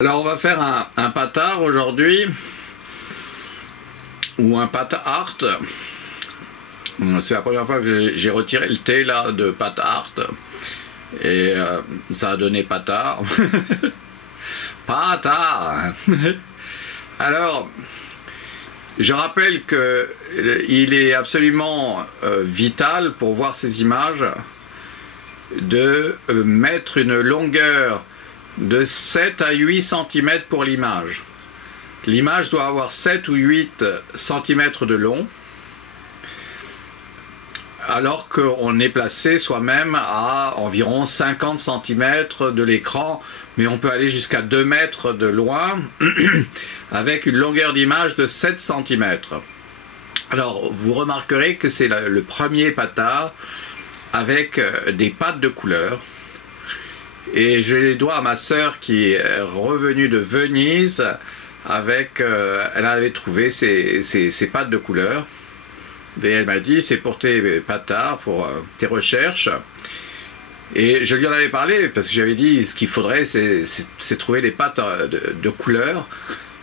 Alors on va faire un patard aujourd'hui, ou un pâte art. C'est la première fois que j'ai retiré le T là de pâte art, et ça a donné patard. Patard. Alors, je rappelle que il est absolument vital pour voir ces images de mettre une longueur de 7 à 8 cm pour l'image. L'image doit avoir 7 ou 8 cm de long, alors qu'on est placé soi-même à environ 50 cm de l'écran, mais on peut aller jusqu'à 2 mètres de loin, avec une longueur d'image de 7 cm. Alors, vous remarquerez que c'est le premier patard avec des pattes de couleur. Et je les dois à ma sœur qui est revenue de Venise avec, elle avait trouvé ces pattes de couleur. Et elle m'a dit, c'est pour tes patards, pour tes recherches. Et je lui en avais parlé, parce que j'avais dit, ce qu'il faudrait, c'est trouver des pattes de couleur.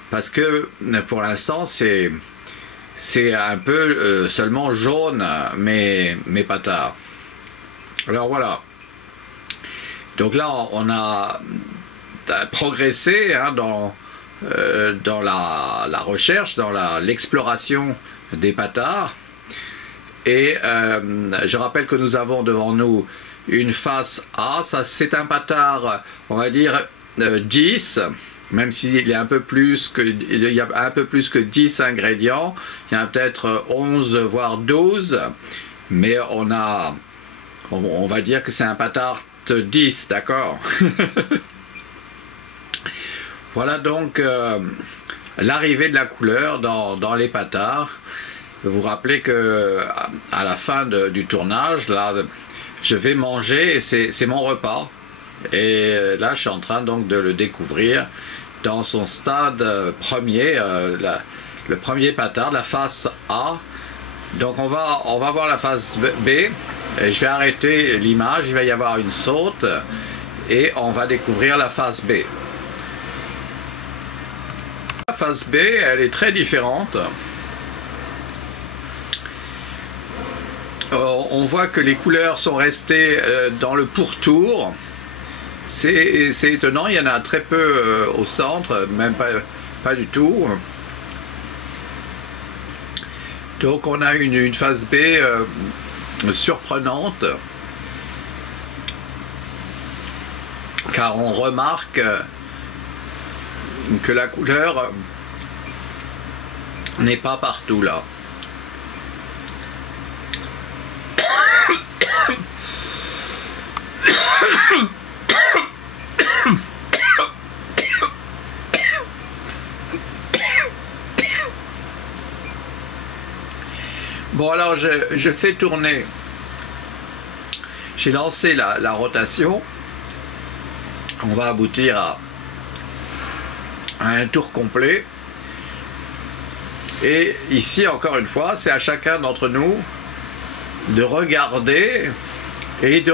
Parce que, pour l'instant, c'est un peu seulement jaune, mes patards. Alors voilà. Donc là, on a progressé hein, dans la recherche, dans l'exploration des patards. Et je rappelle que nous avons devant nous une face A. Ça, c'est un patard, on va dire 10, même s'il y a un peu plus que, il y a un peu plus que 10 ingrédients. Il y en a peut-être 11 voire 12, mais on va dire que c'est un patard 10, d'accord. Voilà donc l'arrivée de la couleur dans les patards. Vous vous rappelez que à la fin du tournage, là, je vais manger, et c'est mon repas. Et là, je suis en train donc de le découvrir dans son stade premier, le premier patard, la face A. Donc on va voir la face B. Et je vais arrêter l'image, il va y avoir une saute et on va découvrir la face B. La face B, elle est très différente. On voit que les couleurs sont restées dans le pourtour. C'est étonnant, il y en a très peu au centre, même pas du tout. Donc on a une face B surprenante, car on remarque que la couleur n'est pas partout là. Bon, alors je fais tourner, j'ai lancé la rotation, on va aboutir à un tour complet, et ici encore une fois c'est à chacun d'entre nous de regarder et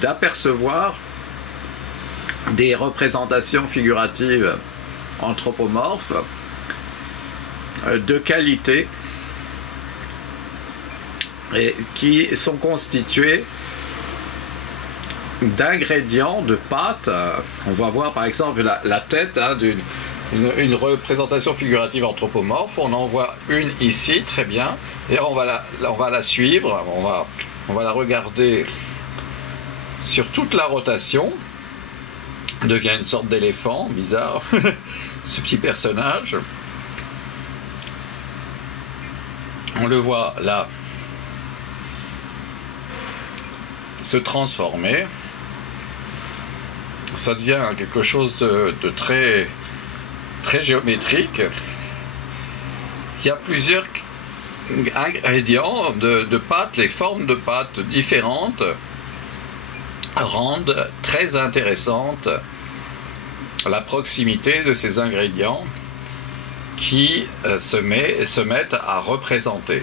d'apercevoir des représentations figuratives anthropomorphes de qualité, et qui sont constitués d'ingrédients, de pâtes. On va voir par exemple la tête hein, d'une représentation figurative anthropomorphe. On en voit une ici, très bien, et on va la suivre, on va la regarder sur toute la rotation. Elle devient une sorte d'éléphant bizarre, ce petit personnage. On le voit là se transformer, ça devient quelque chose de très géométrique. Il y a plusieurs ingrédients de pâtes, les formes de pâtes différentes rendent très intéressante la proximité de ces ingrédients qui se mettent à représenter.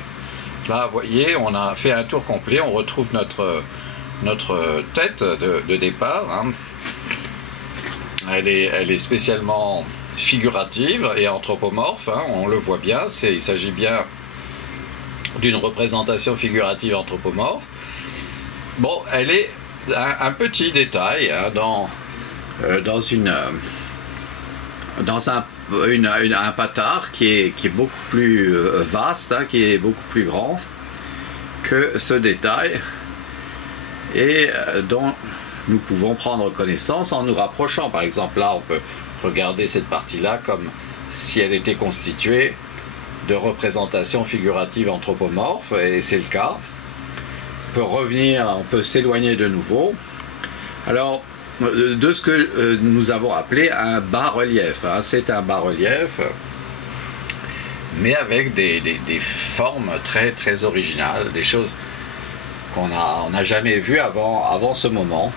Là, vous voyez, on a fait un tour complet, on retrouve notre tête de départ, hein. elle est spécialement figurative et anthropomorphe, hein, on le voit bien, il s'agit bien d'une représentation figurative anthropomorphe. Bon, elle est un petit détail hein, dans un patard qui est beaucoup plus vaste, hein, qui est beaucoup plus grand que ce détail et dont nous pouvons prendre connaissance en nous rapprochant. Par exemple, là, on peut regarder cette partie-là comme si elle était constituée de représentations figuratives anthropomorphes, et c'est le cas. On peut revenir, on peut s'éloigner de nouveau. Alors, de ce que nous avons appelé un bas-relief. Hein. C'est un bas-relief, mais avec des formes très, très originales, des choses qu'on n'a jamais vues avant ce moment.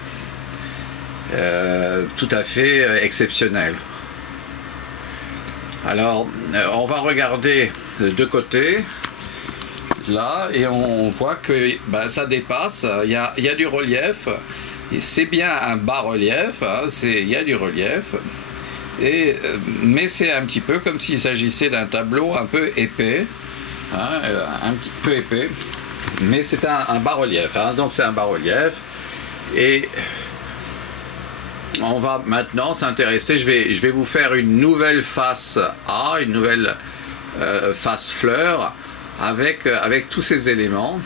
Tout à fait exceptionnelles. Alors, on va regarder de côté, là, et on voit que ça dépasse, il y a du relief. C'est bien un bas-relief, hein, il y a du relief, mais c'est un petit peu comme s'il s'agissait d'un tableau un peu épais, hein, un petit peu épais, mais c'est un bas-relief, hein, donc c'est un bas-relief, et on va maintenant s'intéresser, je vais vous faire une nouvelle face A, une nouvelle face fleur, avec tous ces éléments.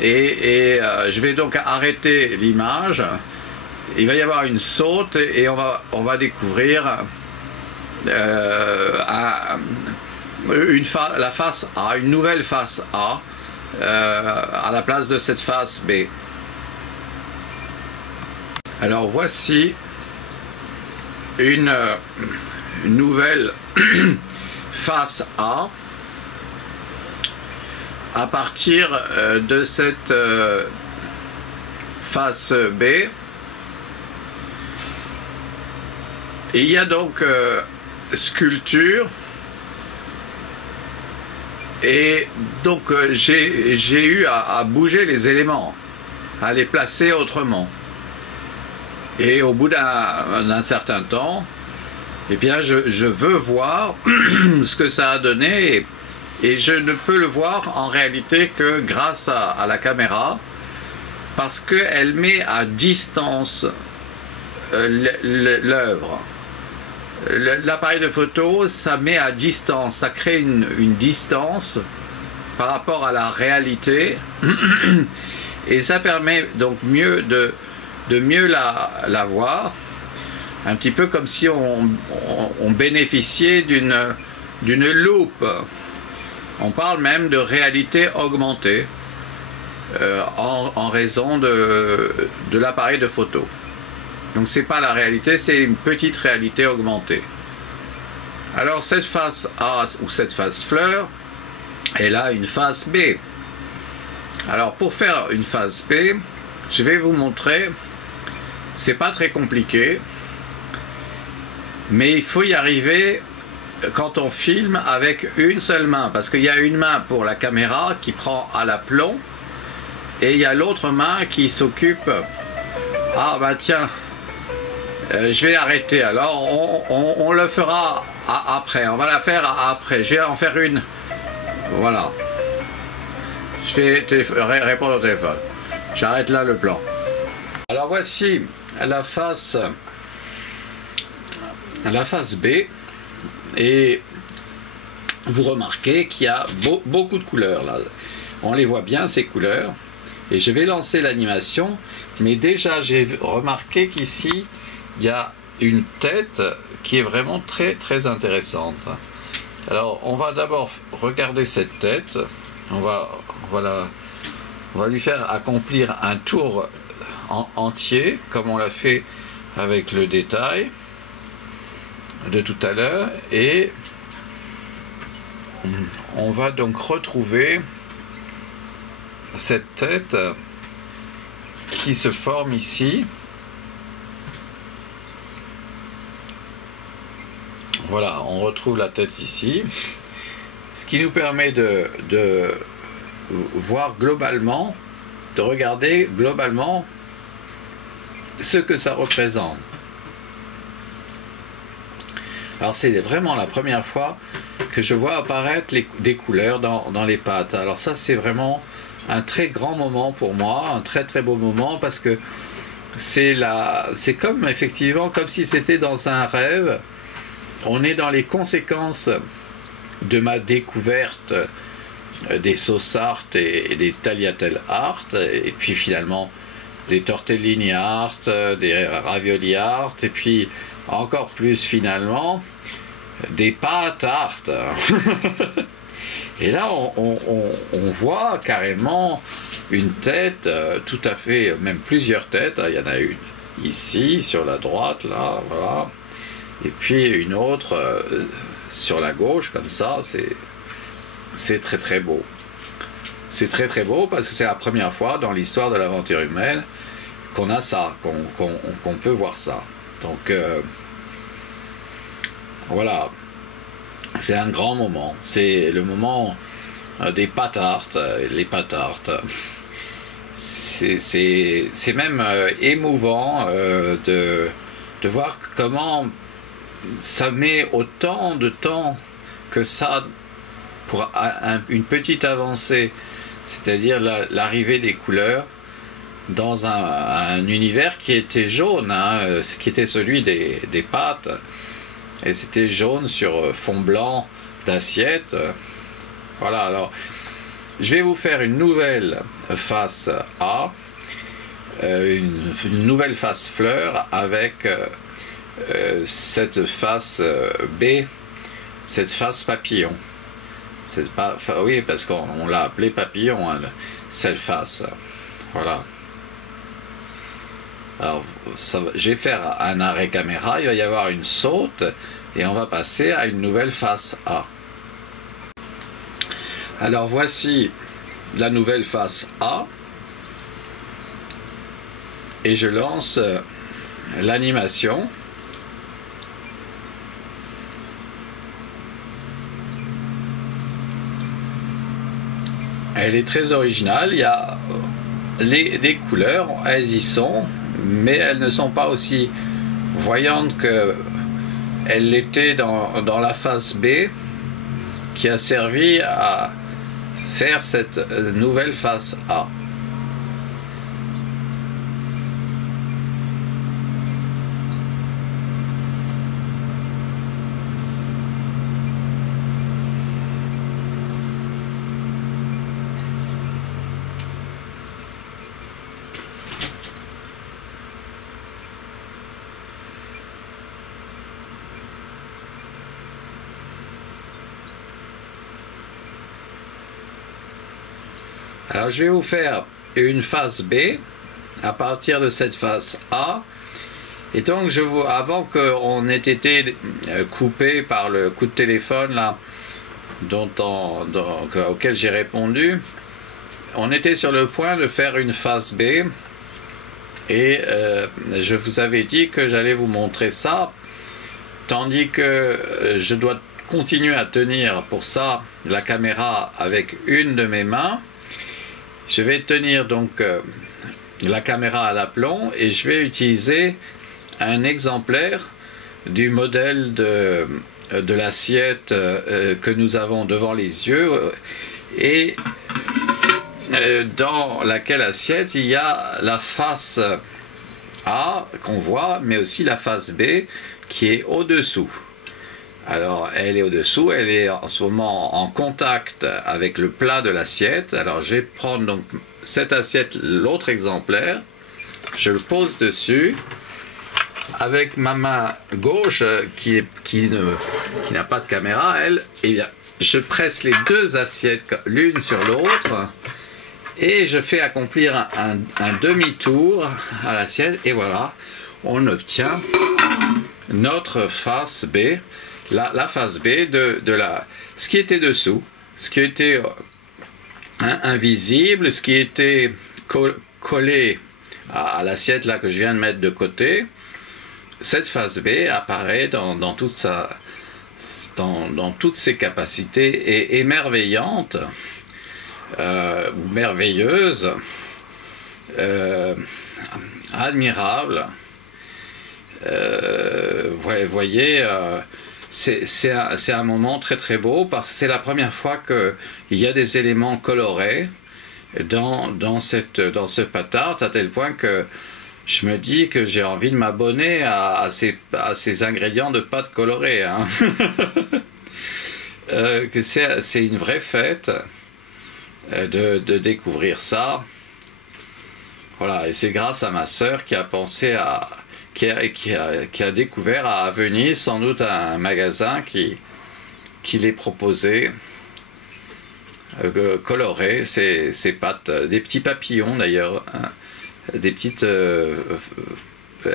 Et je vais donc arrêter l'image. Il va y avoir une saute et on va découvrir la face A, une nouvelle face A à la place de cette face B. Alors voici une nouvelle face A à partir de cette face B. Et il y a donc sculpture, et donc j'ai eu à bouger les éléments, à les placer autrement. Et au bout d'un certain temps, eh bien je veux voir ce que ça a donné. Et je ne peux le voir en réalité que grâce à la caméra, parce qu'elle met à distance l'œuvre. L'appareil de photo, ça met à distance, ça crée une distance par rapport à la réalité, et ça permet donc de mieux la voir, un petit peu comme si on bénéficiait d'une loupe. On parle même de réalité augmentée en raison de l'appareil de photo. Donc c'est pas la réalité, c'est une petite réalité augmentée. Alors cette face A ou cette face fleur, elle a une face B. Alors pour faire une face B, je vais vous montrer, c'est pas très compliqué, mais il faut y arriver quand on filme avec une seule main, parce qu'il y a une main pour la caméra qui prend à l'aplomb, et il y a l'autre main qui s'occupe. Ah bah tiens, je vais arrêter, alors on le fera après, on va la faire après, je vais en faire une, voilà, je vais répondre au téléphone, j'arrête là le plan. Alors voici la face B. Et vous remarquez qu'il y a beaucoup de couleurs là. On les voit bien ces couleurs. Et je vais lancer l'animation. Mais déjà j'ai remarqué qu'ici il y a une tête qui est vraiment très très intéressante. Alors on va d'abord regarder cette tête. On va lui faire accomplir un tour entier comme on l'a fait avec le détail de tout à l'heure, et on va donc retrouver cette tête qui se forme ici. Voilà, on retrouve la tête ici, ce qui nous permet de voir globalement, de regarder globalement ce que ça représente. Alors c'est vraiment la première fois que je vois apparaître des couleurs dans les pâtes. Alors ça c'est vraiment un très grand moment pour moi, un très très beau moment, parce que c'est comme effectivement comme si c'était dans un rêve. On est dans les conséquences de ma découverte des sauces art et des tagliatelle art, et puis finalement des tortellini art, des ravioli art, et puis encore plus finalement des pâtes art. Et là on voit carrément une tête, tout à fait, même plusieurs têtes. Il y en a une ici sur la droite, là, voilà, et puis une autre sur la gauche, comme ça. C'est très très beau. C'est très très beau parce que c'est la première fois dans l'histoire de l'aventure humaine qu'on a ça, qu'on peut voir ça. Donc voilà, c'est un grand moment. C'est le moment des pâtes art. Les pâtes art, c'est même émouvant de voir comment ça met autant de temps que ça pour une petite avancée, c'est-à-dire l'arrivée des couleurs dans un univers qui était jaune, qui était celui des pâtes, et c'était jaune sur fond blanc d'assiette. Voilà, alors je vais vous faire une nouvelle face A, une nouvelle face fleur avec cette face B, cette face papillon. Oui, parce qu'on l'a appelé papillon, cette face. Voilà. Alors, je vais faire un arrêt caméra, il va y avoir une saute, et on va passer à une nouvelle face A. Alors, voici la nouvelle face A. Et je lance l'animation. Elle est très originale, il y a des couleurs, elles y sont, mais elles ne sont pas aussi voyantes qu'elles l'étaient dans la face B, qui a servi à faire cette nouvelle face A. Alors je vais vous faire une face B à partir de cette face A. Et donc avant qu'on ait été coupé par le coup de téléphone là, auquel j'ai répondu, on était sur le point de faire une face B. Et je vous avais dit que j'allais vous montrer ça, tandis que je dois continuer à tenir pour ça la caméra avec une de mes mains. Je vais tenir donc la caméra à l'aplomb et je vais utiliser un exemplaire du modèle de l'assiette que nous avons devant les yeux, et dans laquelle assiette il y a la face A qu'on voit, mais aussi la face B qui est au-dessous. Alors elle est au-dessous, elle est en ce moment en contact avec le plat de l'assiette. Alors je vais prendre donc cette assiette, l'autre exemplaire, je le pose dessus avec ma main gauche qui n'a pas de caméra, elle, et bien je presse les deux assiettes l'une sur l'autre et je fais accomplir un demi-tour à l'assiette, et voilà, on obtient notre face B. La face B ce qui était dessous, ce qui était invisible, ce qui était collé à l'assiette là que je viens de mettre de côté. Cette face B apparaît dans toutes ses capacités émerveillantes ou merveilleuses, admirables. Vous voyez, c'est un moment très très beau parce que c'est la première fois qu'il y a des éléments colorés dans ce pâte tarte, à tel point que je me dis que j'ai envie de m'abonner à ces ingrédients de pâte colorée. Hein. Que c'est une vraie fête de découvrir ça. Voilà, et c'est grâce à ma sœur qui a pensé qui a découvert à Venise sans doute un magasin qui les proposait colorés, ces pâtes, des petits papillons d'ailleurs, hein, des petites.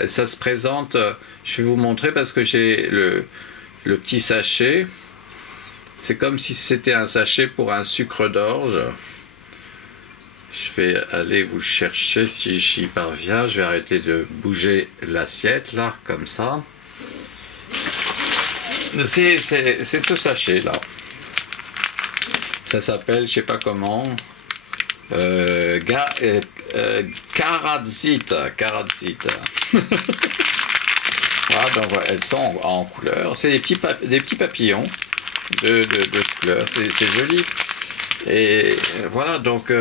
Ça se présente. Je vais vous montrer parce que j'ai le petit sachet. C'est comme si c'était un sachet pour un sucre d'orge. Je vais aller vous chercher si j'y parviens. Je vais arrêter de bouger l'assiette là, comme ça. C'est ce sachet là. Ça s'appelle, je sais pas comment. Karadzic. Voilà, donc elles sont en couleur. C'est des petits papillons de couleur. C'est joli. Et voilà, donc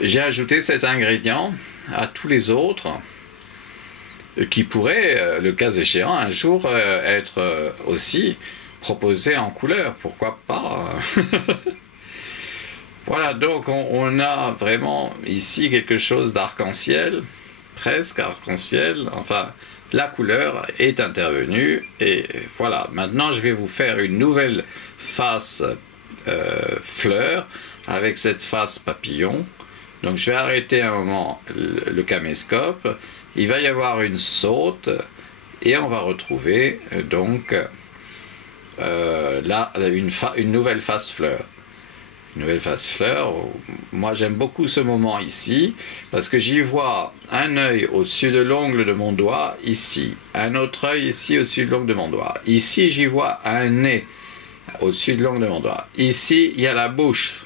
j'ai ajouté cet ingrédient à tous les autres qui pourraient, le cas échéant, un jour être aussi proposés en couleur. Pourquoi pas? Voilà, donc on a vraiment ici quelque chose d'arc-en-ciel, presque arc-en-ciel, enfin la couleur est intervenue et voilà, maintenant je vais vous faire une nouvelle face fleur avec cette face papillon. Donc je vais arrêter un moment le caméscope, il va y avoir une saute et on va retrouver donc là une nouvelle face fleur. Nouvelle face fleur, moi j'aime beaucoup ce moment ici, parce que j'y vois un œil au-dessus de l'ongle de mon doigt, ici, un autre œil ici au-dessus de l'ongle de mon doigt, ici j'y vois un nez au-dessus de l'ongle de mon doigt, ici il y a la bouche,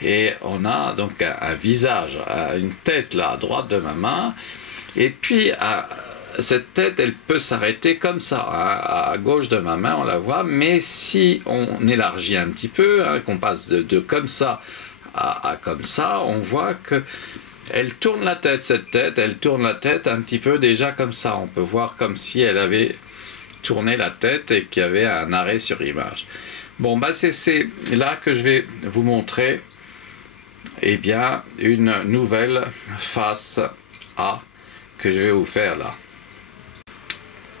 et on a donc un visage, une tête là à droite de ma main, et puis cette tête, elle peut s'arrêter comme ça, à gauche de ma main, on la voit, mais si on élargit un petit peu, hein, qu'on passe de comme ça à comme ça, on voit que elle tourne la tête, cette tête, elle tourne la tête un petit peu déjà comme ça. On peut voir comme si elle avait tourné la tête et qu'il y avait un arrêt sur image. Bon, bah c'est là que je vais vous montrer, eh bien, une nouvelle face A que je vais vous faire là.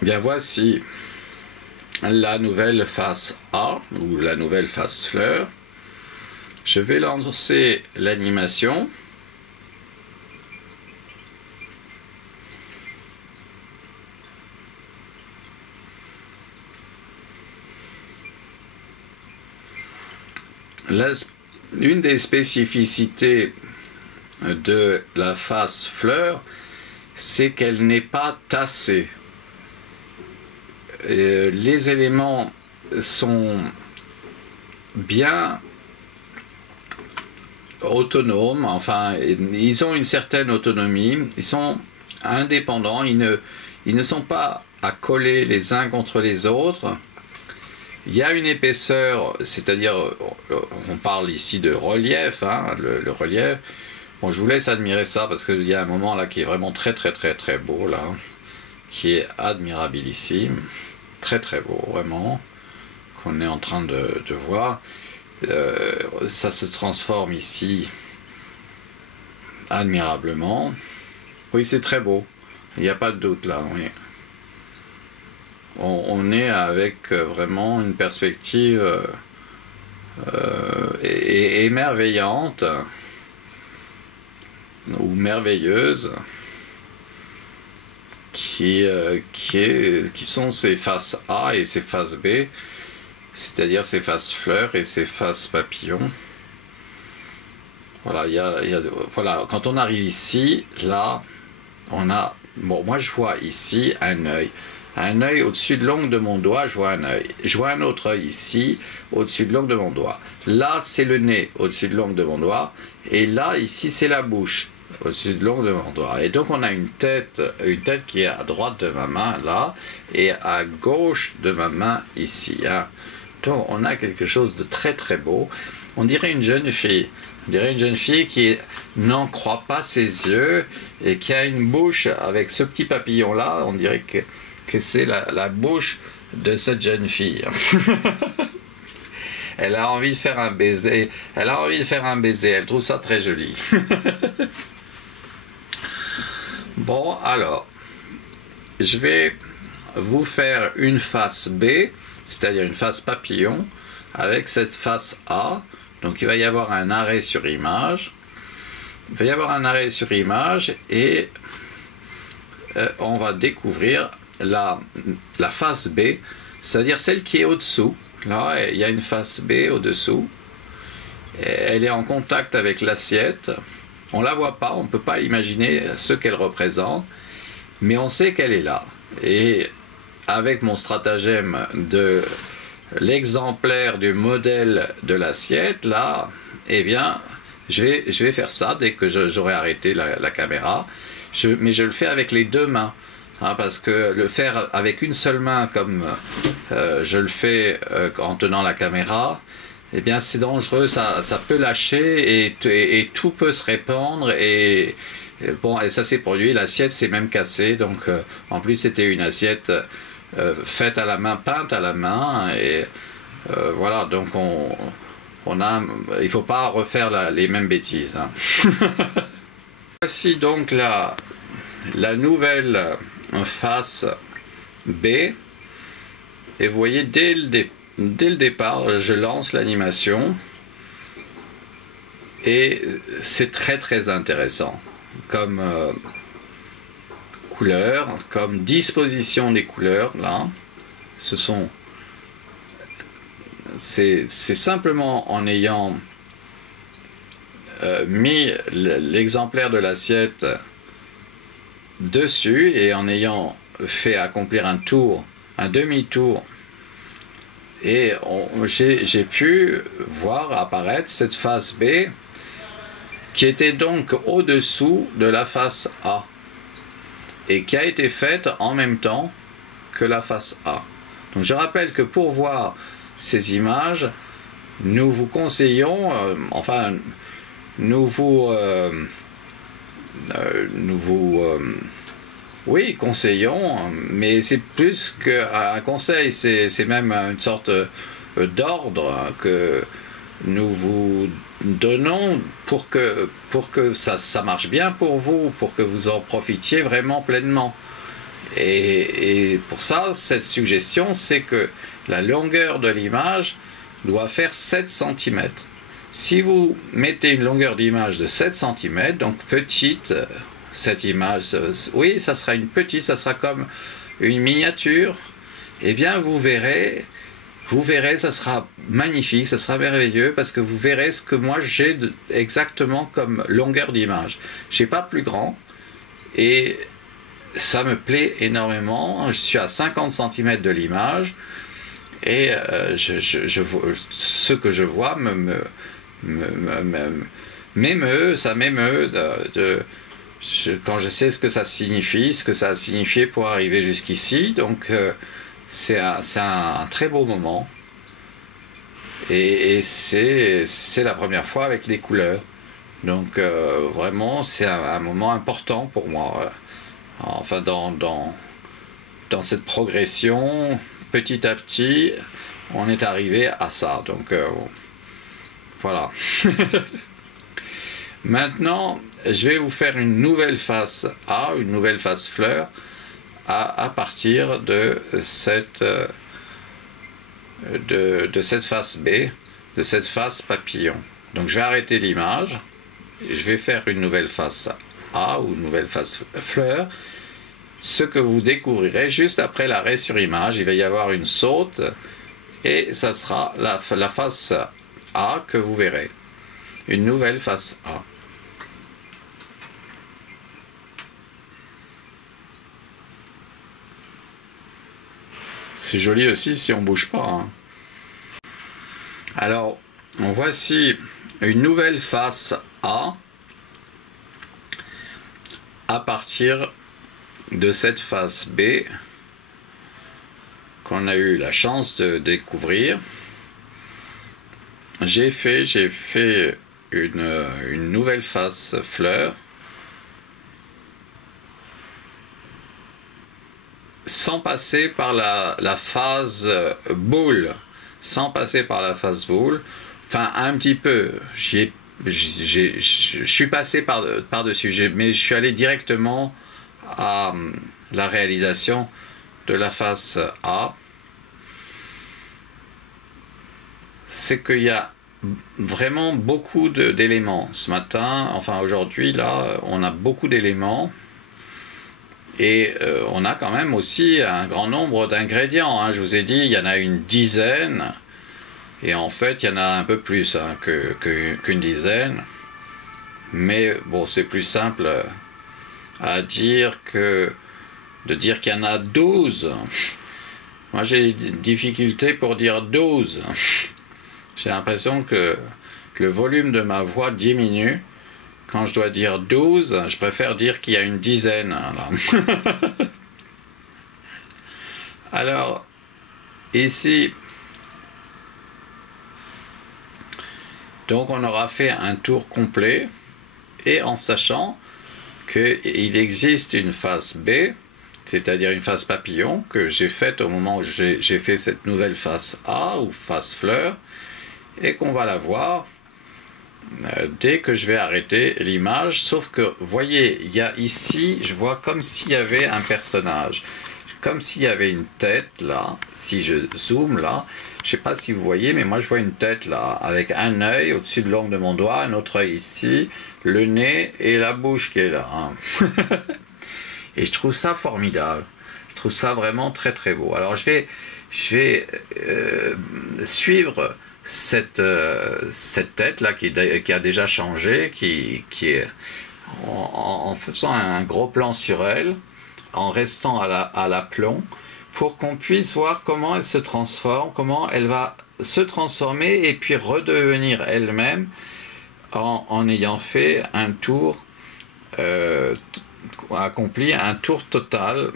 Bien, voici la nouvelle face A, ou la nouvelle face fleur. Je vais lancer l'animation. Une des spécificités de la face fleur, c'est qu'elle n'est pas tassée. Les éléments sont bien autonomes, enfin ils ont une certaine autonomie, ils sont indépendants, ils ne sont pas à coller les uns contre les autres. Il y a une épaisseur, c'est-à-dire on parle ici de relief, hein, le relief. Bon, je vous laisse admirer ça parce qu'il y a un moment là qui est vraiment très très très très beau là, qui est admirabilissime. Très très beau, vraiment, qu'on est en train de voir. Ça se transforme ici admirablement. Oui, c'est très beau, il n'y a pas de doute là. Oui. On est avec vraiment une perspective émerveillante ou merveilleuse. Qui sont ces faces A et ces faces B, c'est-à-dire ces faces fleurs et ces faces papillons. Voilà, voilà, quand on arrive ici, là, on a, bon, moi je vois ici un œil au-dessus de l'ongle de mon doigt, je vois un œil. Je vois un autre œil ici, au-dessus de l'ongle de mon doigt. Là, c'est le nez au-dessus de l'ongle de mon doigt, et là, ici, c'est la bouche. au-dessus de l'ongle de mon doigt. Et donc on a une tête qui est à droite de ma main là et à gauche de ma main ici. Hein. Donc on a quelque chose de très très beau. On dirait une jeune fille. On dirait une jeune fille qui n'en croit pas ses yeux et qui a une bouche avec ce petit papillon là. On dirait que c'est la bouche de cette jeune fille. Elle a envie de faire un baiser. Elle a envie de faire un baiser. Elle trouve ça très joli. Bon, alors, je vais vous faire une face B, c'est-à-dire une face papillon, avec cette face A. Donc, il va y avoir un arrêt sur image. Il va y avoir un arrêt sur image et on va découvrir la face B, c'est-à-dire celle qui est au-dessous. Là, il y a une face B au-dessous. Elle est en contact avec l'assiette. On ne la voit pas, on ne peut pas imaginer ce qu'elle représente, mais on sait qu'elle est là. Et avec mon stratagème de l'exemplaire du modèle de l'assiette, là, eh bien, je vais faire ça dès que j'aurai arrêté la caméra. Mais je le fais avec les deux mains. Hein, parce que le faire avec une seule main comme je le fais en tenant la caméra, eh bien c'est dangereux, ça peut lâcher et tout peut se répandre et bon, et ça s'est produit, l'assiette s'est même cassée, donc en plus c'était une assiette faite à la main, peinte à la main et voilà, donc il faut pas refaire les mêmes bêtises. Hein. Voici donc la nouvelle face B et vous voyez dès le départ je lance l'animation et c'est très très intéressant comme couleur, comme disposition des couleurs là. C'est simplement en ayant mis l'exemplaire de l'assiette dessus et en ayant fait accomplir un demi-tour et j'ai pu voir apparaître cette face B qui était donc au-dessous de la face A et qui a été faite en même temps que la face A. Donc je rappelle que pour voir ces images, nous vous conseillons, oui, conseillons, mais c'est plus qu'un conseil, c'est même une sorte d'ordre que nous vous donnons pour que ça marche bien pour vous, pour que vous en profitiez vraiment pleinement. Et pour ça, cette suggestion, c'est que la longueur de l'image doit faire 7 cm. Si vous mettez une longueur d'image de 7 cm, donc petite, cette image, oui, ça sera une petite, ça sera comme une miniature, eh bien vous verrez, ça sera magnifique, ça sera merveilleux, parce que vous verrez ce que moi j'ai exactement comme longueur d'image. Je n'ai pas plus grand, et ça me plaît énormément. Je suis à 50 cm de l'image, et ce que je vois m'émeut, ça m'émeut quand je sais ce que ça signifie, ce que ça a signifié pour arriver jusqu'ici. Donc c'est un très beau moment et c'est la première fois avec les couleurs, donc vraiment c'est un moment important pour moi, enfin dans cette progression, petit à petit on est arrivé à ça, donc voilà. Maintenant, je vais vous faire une nouvelle face A, une nouvelle face fleur, à partir de cette face B, de cette face papillon. Donc je vais arrêter l'image, je vais faire une nouvelle face A ou une nouvelle face fleur. Ce que vous découvrirez juste après l'arrêt sur image, il va y avoir une saute et ça sera la face A que vous verrez. Une nouvelle face A. C'est joli aussi si on bouge pas. Hein. Alors, voici une nouvelle face A à partir de cette face B qu'on a eu la chance de découvrir, j'ai fait une nouvelle face fleur sans passer par la phase boule, enfin un petit peu, je suis passé par-dessus, mais je suis allé directement à la réalisation de la face A. C'est qu'il y a vraiment beaucoup d'éléments. Ce matin, enfin aujourd'hui, là, on a beaucoup d'éléments. Et on a quand même aussi un grand nombre d'ingrédients. Hein. Je vous ai dit, il y en a une dizaine. Et en fait, il y en a un peu plus hein, qu'une dizaine. Mais bon, c'est plus simple à dire que de dire qu'il y en a 12. Moi, j'ai des difficultés pour dire 12. J'ai l'impression que le volume de ma voix diminue. Quand je dois dire 12, je préfère dire qu'il y a une dizaine. Alors, ici, donc on aura fait un tour complet, et en sachant qu'il existe une face B, c'est-à-dire une face papillon, que j'ai faite au moment où j'ai fait cette nouvelle face A, ou face fleur, et qu'on va la voir dès que je vais arrêter l'image, sauf que, voyez, il y a ici, je vois comme s'il y avait un personnage, comme s'il y avait une tête là, si je zoome là, je sais pas si vous voyez, mais moi je vois une tête là, avec un œil au-dessus de l'ongle de mon doigt, un autre œil ici, le nez et la bouche qui est là. Hein. Et je trouve ça formidable, je trouve ça vraiment très très beau. Alors je vais suivre cette tête là qui a déjà changé, qui est en faisant un gros plan sur elle, en restant à l'aplomb, pour qu'on puisse voir comment elle se transforme, comment elle va se transformer et puis redevenir elle-même en ayant fait un tour accompli, un tour total.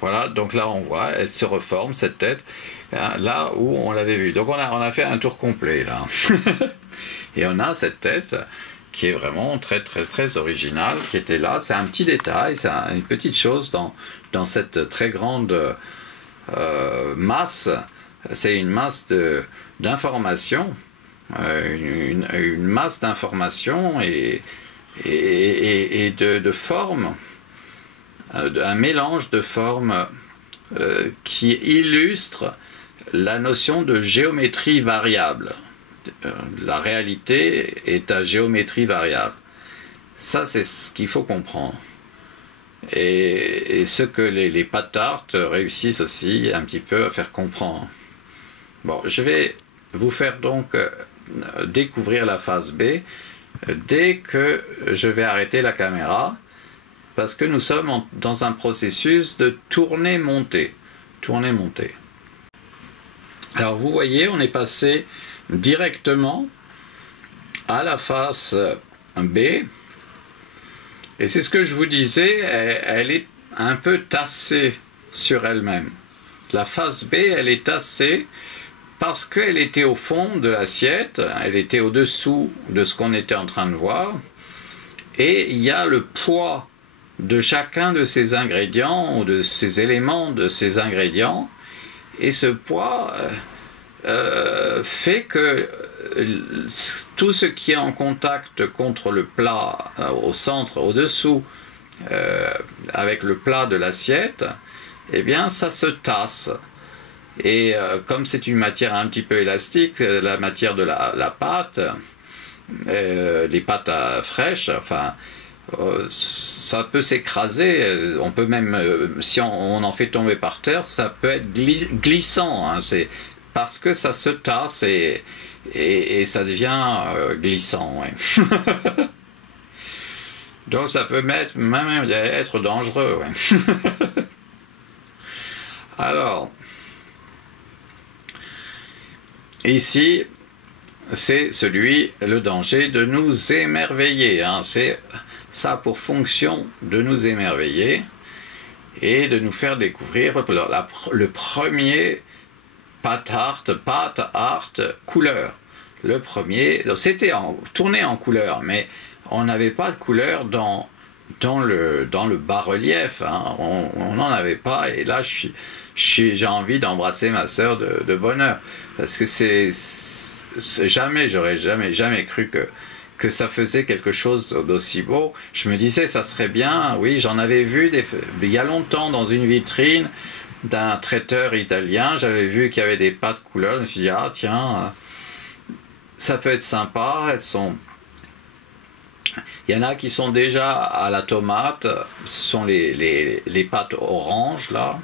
Voilà, donc là on voit, elle se reforme cette tête. Là où on l'avait vu. Donc on a fait un tour complet là. Et on a cette tête qui est vraiment très très très originale, qui était là. C'est un petit détail, c'est une petite chose dans cette très grande masse. C'est une masse d'informations, une masse d'informations et de formes, un mélange de formes qui illustre la notion de géométrie variable. La réalité est à géométrie variable. Ça, c'est ce qu'il faut comprendre. Et ce que les pâtards réussissent aussi un petit peu à faire comprendre. Bon, je vais vous faire donc découvrir la phase B dès que je vais arrêter la caméra, parce que nous sommes dans un processus de tourner-monter. Tourner-monter. Alors vous voyez, on est passé directement à la face B, et c'est ce que je vous disais, elle est un peu tassée sur elle-même. La face B, elle est tassée parce qu'elle était au fond de l'assiette, elle était au-dessous de ce qu'on était en train de voir, et il y a le poids de chacun de ces ingrédients, ou de ces éléments de ces ingrédients, et ce poids fait que tout ce qui est en contact contre le plat au centre, au-dessous, avec le plat de l'assiette, eh bien ça se tasse. Et comme c'est une matière un petit peu élastique, la matière de la pâte, les pâtes fraîches, enfin, ça peut s'écraser. On peut même, si on en fait tomber par terre, ça peut être glissant. Hein, c'est parce que ça se tasse et ça devient glissant. Ouais. Donc ça peut même être dangereux. Ouais. Alors, ici, c'est le danger de nous émerveiller. Hein. C'est Ça a pour fonction de nous émerveiller et de nous faire découvrir le premier pat art couleur. Le premier, c'était tourné en couleur, mais on n'avait pas de couleur dans le bas-relief, hein. On n'en avait pas, et là j'ai envie d'embrasser ma sœur de bonheur, parce que j'aurais jamais cru que ça faisait quelque chose d'aussi beau. Je me disais, ça serait bien, oui, j'en avais vu il y a longtemps dans une vitrine d'un traiteur italien, j'avais vu qu'il y avait des pâtes couleurs, je me suis dit, ah tiens, ça peut être sympa, il y en a qui sont déjà à la tomate, ce sont les pâtes oranges là.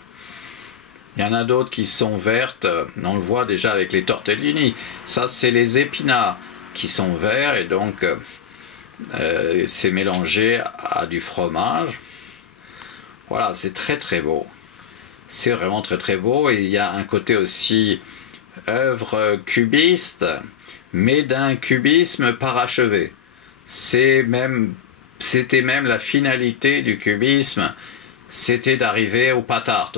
Il y en a d'autres qui sont vertes, on le voit déjà avec les tortellini. Ça, c'est les épinards qui sont verts et donc c'est mélangé à du fromage. Voilà, c'est très très beau. C'est vraiment très très beau, et il y a un côté aussi œuvre cubiste, mais d'un cubisme parachevé. C'était même la finalité du cubisme, c'était d'arriver au pat art,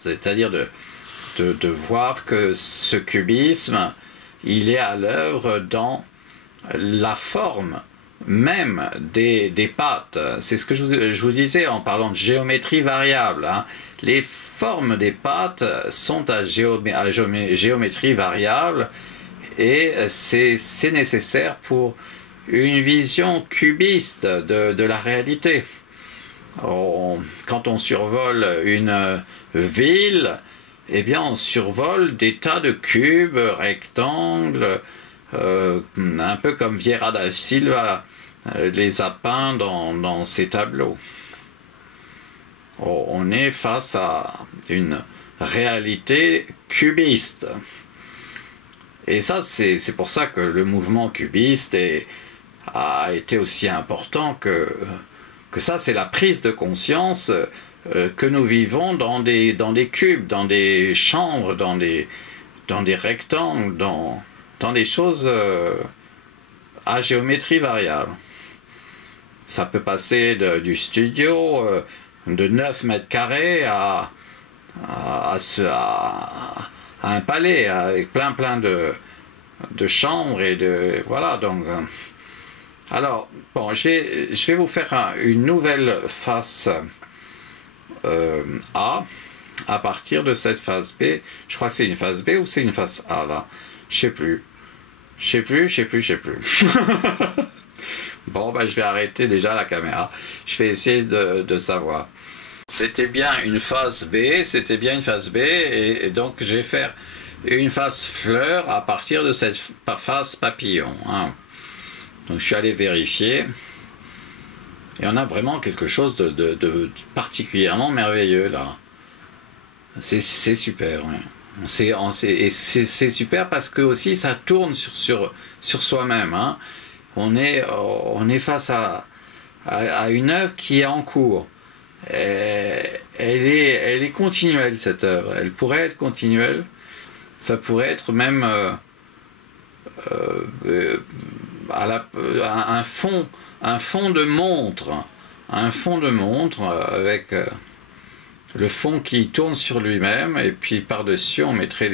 c'est-à-dire de voir que ce cubisme, il est à l'œuvre dans la forme même des pâtes. C'est ce que je vous disais en parlant de géométrie variable, hein. Les formes des pâtes sont à géométrie variable, et c'est nécessaire pour une vision cubiste de la réalité. Quand on survole une ville, eh bien on survole des tas de cubes, rectangles, un peu comme Vieira da Silva les a peints dans ses tableaux. On est face à une réalité cubiste. Et ça, c'est pour ça que le mouvement cubiste a été aussi important que ça, c'est la prise de conscience que nous vivons dans des cubes, dans des chambres, dans des rectangles, dans des choses à géométrie variable. Ça peut passer du studio de 9 mètres carrés à un palais avec plein de chambres et de voilà. Donc alors bon, je vais vous faire une nouvelle face A à partir de cette face B. Je crois que c'est une face B ou c'est une face A là. Je sais plus. Bon, je vais arrêter déjà la caméra. Je vais essayer de savoir. C'était bien une face B, et donc je vais faire une face fleur à partir de cette face papillon, hein. Donc je suis allé vérifier, et on a vraiment quelque chose de particulièrement merveilleux là. C'est super, ouais. C'est super parce que aussi ça tourne sur soi-même, hein. On est face à une œuvre qui est en cours. Elle est continuelle, cette œuvre. Elle pourrait être continuelle. Ça pourrait être même un fond de montre. Un fond de montre avec le fond qui tourne sur lui-même, et puis par-dessus on mettrait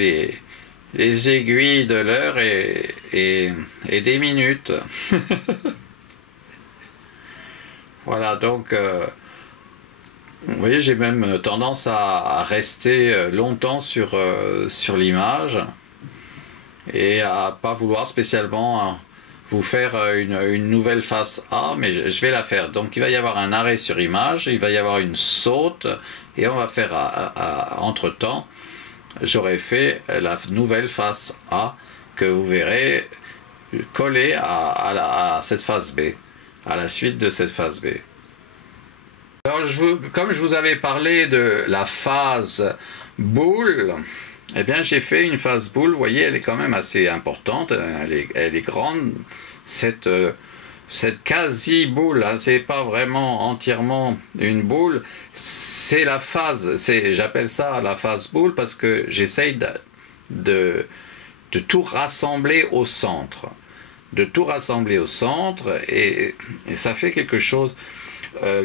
les aiguilles de l'heure et des minutes. Voilà, donc vous voyez, j'ai même tendance à rester longtemps sur l'image et à pas vouloir spécialement vous faire une nouvelle face A, mais je vais la faire. Donc il va y avoir un arrêt sur image, il va y avoir une saute, et on va faire entre-temps, j'aurai fait la nouvelle face A que vous verrez collée à cette face B, à la suite de cette face B. Alors comme je vous avais parlé de la phase boule, eh bien j'ai fait une phase boule. Vous voyez, elle est quand même assez importante, elle est grande, cette quasi boule, hein. C'est pas vraiment entièrement une boule, c'est la phase, j'appelle ça la phase boule parce que j'essaye de tout rassembler au centre. de tout rassembler au centre, et ça fait quelque chose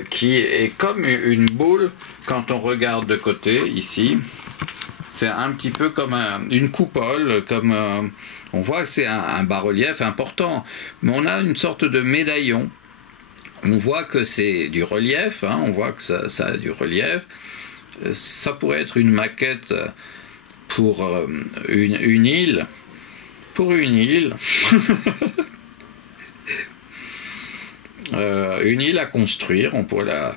qui est comme une boule quand on regarde de côté ici. C'est un petit peu comme une coupole, comme on voit que c'est un bas-relief important, mais on a une sorte de médaillon. On voit que c'est du relief, hein, on voit que ça a du relief. Ça pourrait être une maquette pour une île. Pour une île. Une île à construire, on pourrait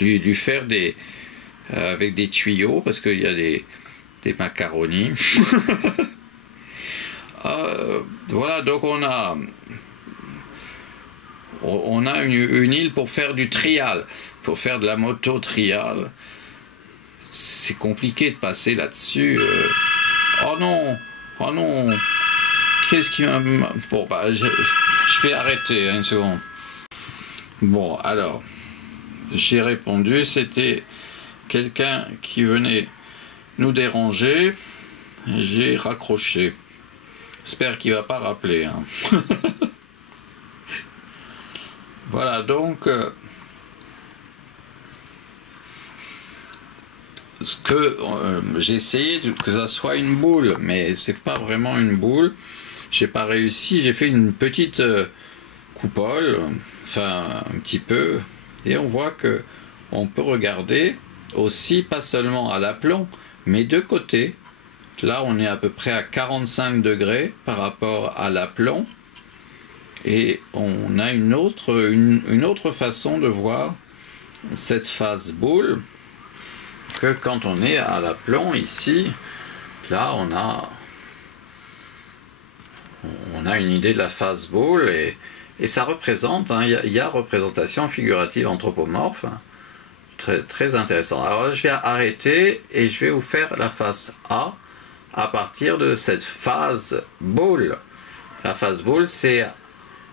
lui faire avec des tuyaux, parce qu'il y a des macaronis. Voilà, donc on a une île pour faire du trial, pour faire de la moto trial. C'est compliqué de passer là-dessus. Oh non, oh non, qu'est-ce qui m'a... Bon, bah, je vais arrêter une seconde. Bon, alors, j'ai répondu, c'était quelqu'un qui venait nous déranger. J'ai raccroché. J'espère qu'il ne va pas rappeler. Hein. Voilà, donc, j'ai essayé que ça soit une boule, mais c'est pas vraiment une boule. J'ai pas réussi. J'ai fait une petite coupole, enfin un petit peu, et on voit que on peut regarder aussi, pas seulement à l'aplomb, mais de côté. Là, on est à peu près à 45 degrés par rapport à l'aplomb, et on a une autre façon de voir cette face boule que quand on est à l'aplomb ici. Là, on a une idée de la face boule, et ça représente, hein, il y a représentation figurative anthropomorphe, hein, très, très intéressant. Alors là, je vais arrêter et je vais vous faire la face A à partir de cette phase boule. La phase boule,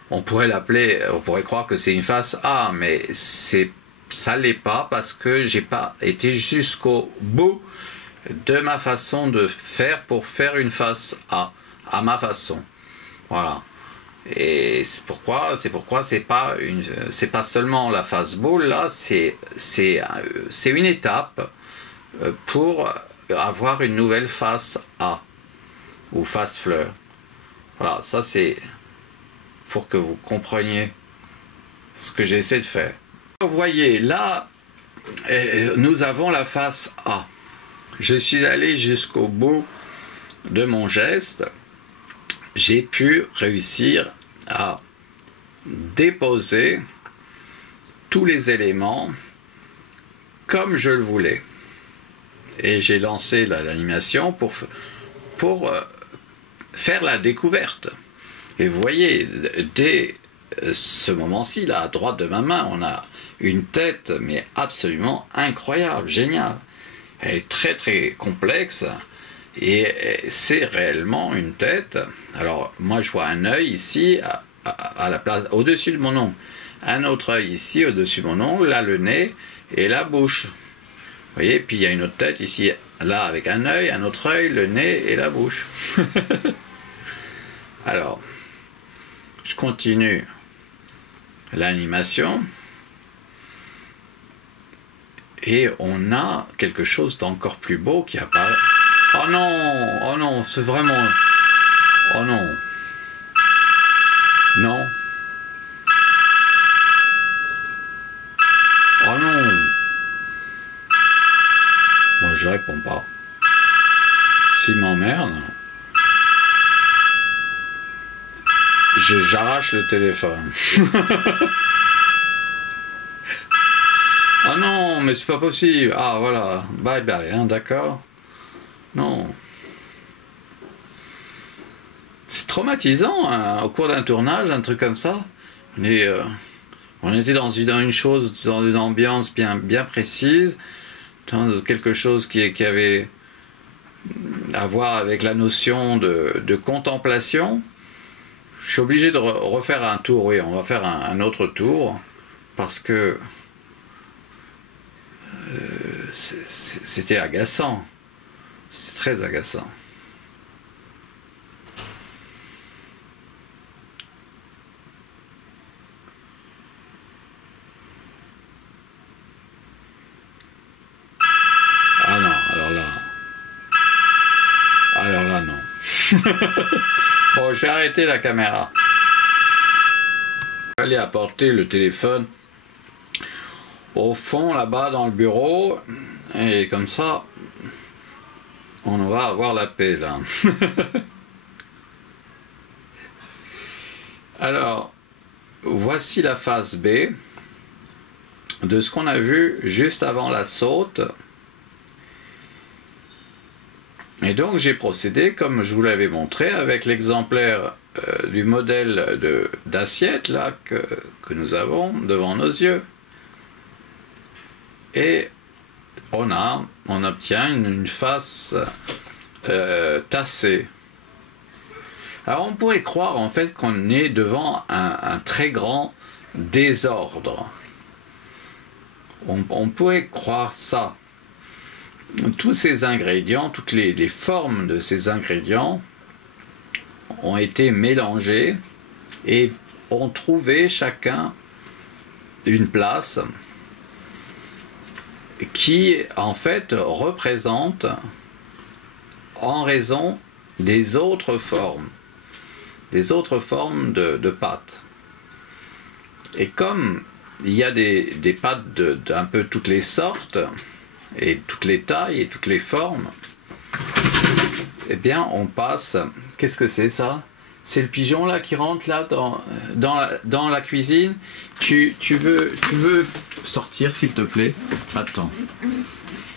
on pourrait croire que c'est une face A, mais ça l'est pas, parce que j'ai pas été jusqu'au bout de ma façon de faire pour faire une face A, à ma façon. Voilà. Et c'est pourquoi c'est pas seulement la face boule, là, c'est une étape pour avoir une nouvelle face A ou face fleur. Voilà, ça c'est pour que vous compreniez ce que j'essaie de faire. Vous voyez, là, nous avons la face A. Je suis allé jusqu'au bout de mon geste. J'ai pu réussir à déposer tous les éléments comme je le voulais. Et j'ai lancé l'animation pour faire la découverte. Et vous voyez, dès ce moment-ci, là, à droite de ma main, on a une tête, mais absolument incroyable, géniale. Elle est très très complexe, et c'est réellement une tête. Alors, moi, je vois un œil ici, à la place, au-dessus de mon ongle. Un autre œil ici, au-dessus de mon ongle, là, le nez et la bouche. Vous voyez, puis il y a une autre tête ici, là, avec un œil, un autre œil, le nez et la bouche. Alors, je continue l'animation. Et on a quelque chose d'encore plus beau qui apparaît. Oh non, c'est vraiment... Oh non. Non. Oh non. Moi, je réponds pas. S'il m'emmerde, j'arrache le téléphone. Ah non, mais c'est pas possible. Ah voilà, bye bye, hein, d'accord. Non. C'est traumatisant, hein, au cours d'un tournage, un truc comme ça. On était dans une chose, dans une ambiance bien précise, dans quelque chose qui avait à voir avec la notion de contemplation. Je suis obligé de refaire un tour, oui, on va faire un autre tour, parce que c'était agaçant. C'est très agaçant. Bon, j'ai arrêté la caméra. Je vais aller apporter le téléphone au fond là-bas dans le bureau et comme ça on va avoir la paix là. Alors voici la phase B de ce qu'on a vu juste avant la saute. Et donc j'ai procédé comme je vous l'avais montré avec l'exemplaire du modèle d'assiette là que nous avons devant nos yeux. Et on obtient une face tassée. Alors on pourrait croire en fait qu'on est devant un très grand désordre. On pourrait croire ça. Tous ces ingrédients, toutes les formes de ces ingrédients ont été mélangés et ont trouvé chacun une place qui en fait représente en raison des autres formes de pâtes. Et comme il y a des pâtes d'un peu toutes les sortes et toutes les tailles et toutes les formes, eh bien on passe. Qu'est-ce que c'est ça? C'est le pigeon là qui rentre là dans la cuisine. Tu veux sortir s'il te plaît? Attends.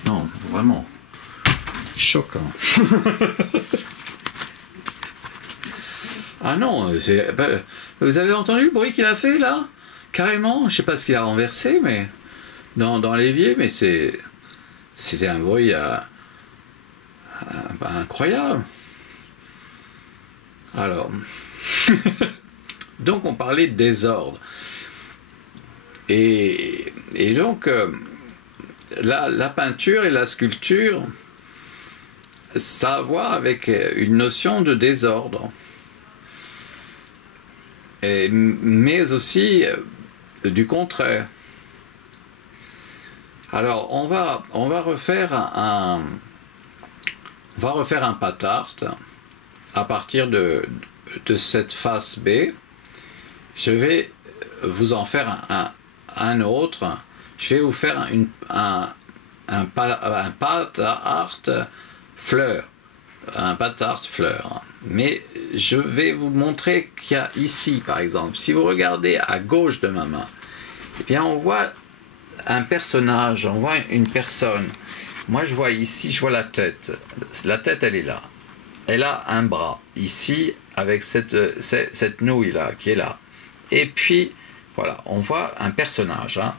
Non, vraiment. Choquant. Ah non, vous avez entendu le bruit qu'il a fait là? Carrément, je sais pas ce qu'il a renversé, mais dans l'évier, mais c'était un bruit incroyable. Alors, donc on parlait de désordre. Et donc, la peinture et la sculpture, ça a à voir avec une notion de désordre. Mais aussi du contraire. Alors, on va refaire un pâte art à partir de cette face B. Je vais vous en faire un autre. Je vais vous faire un pâte art fleur. Un pâte art fleur. Mais je vais vous montrer qu'il y a ici, par exemple, si vous regardez à gauche de ma main, eh bien on voit un personnage, on voit une personne. Moi je vois ici, je vois la tête. La tête elle est là. Elle a un bras ici avec cette nouille là qui est là. Et puis voilà, on voit un personnage. Hein.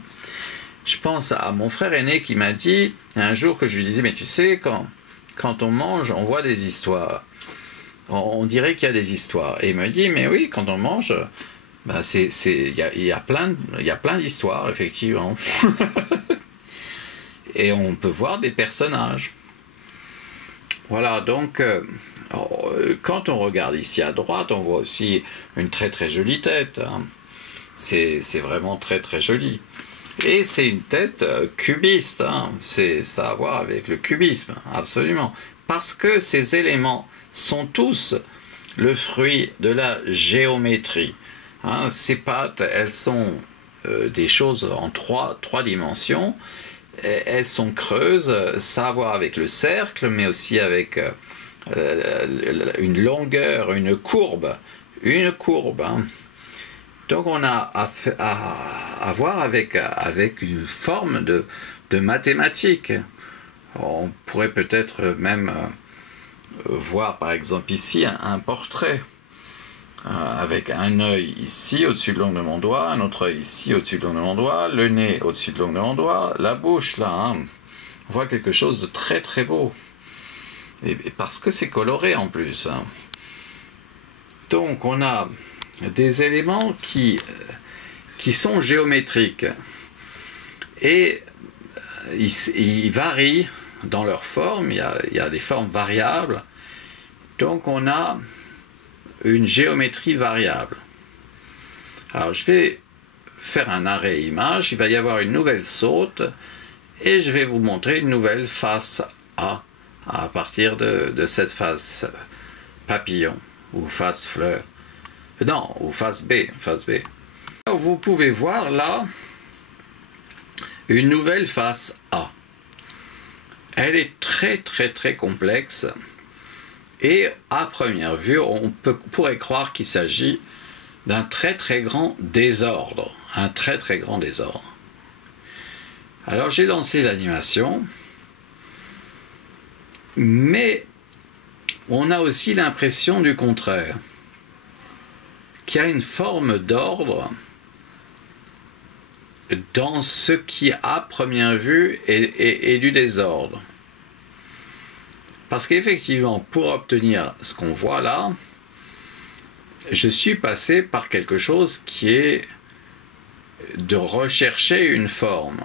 Je pense à mon frère aîné qui m'a dit un jour que je lui disais mais tu sais quand on mange on voit des histoires. On dirait qu'il y a des histoires. Et il me dit, mais oui, quand on mange, bah il y a plein d'histoires, effectivement. Et on peut voir des personnages. Voilà, donc, quand on regarde ici à droite, on voit aussi une très très jolie tête. Hein. C'est vraiment très très joli. Et c'est une tête cubiste. Hein. Ça a à voir avec le cubisme, absolument. Parce que ces éléments sont tous le fruit de la géométrie. Hein, ces pâtes, elles sont des choses en trois dimensions. Elles sont creuses, ça a à voir avec le cercle, mais aussi avec une longueur, une courbe. Hein. Donc on a à voir avec une forme de mathématiques. On pourrait peut-être même voir par exemple ici un portrait avec un œil ici au-dessus de l'ongle de mon doigt, un autre œil ici au-dessus de l'ongle de mon doigt, le nez au-dessus de l'ongle de mon doigt, la bouche là, hein. On voit quelque chose de très très beau et parce que c'est coloré en plus, hein. Donc on a des éléments qui sont géométriques et ils varient dans leur forme, il y a des formes variables. Donc on a une géométrie variable. Alors je vais faire un arrêt image, il va y avoir une nouvelle saute et je vais vous montrer une nouvelle face A à partir de cette face papillon ou face fleur. Non, ou face B. Alors, vous pouvez voir là une nouvelle face A. Elle est très complexe et à première vue, on pourrait croire qu'il s'agit d'un très grand désordre. Un très grand désordre. Alors j'ai lancé l'animation, mais on a aussi l'impression du contraire, qu'il y a une forme d'ordre dans ce qui, à première vue, est du désordre. Parce qu'effectivement, pour obtenir ce qu'on voit là, je suis passé par quelque chose qui est de rechercher une forme.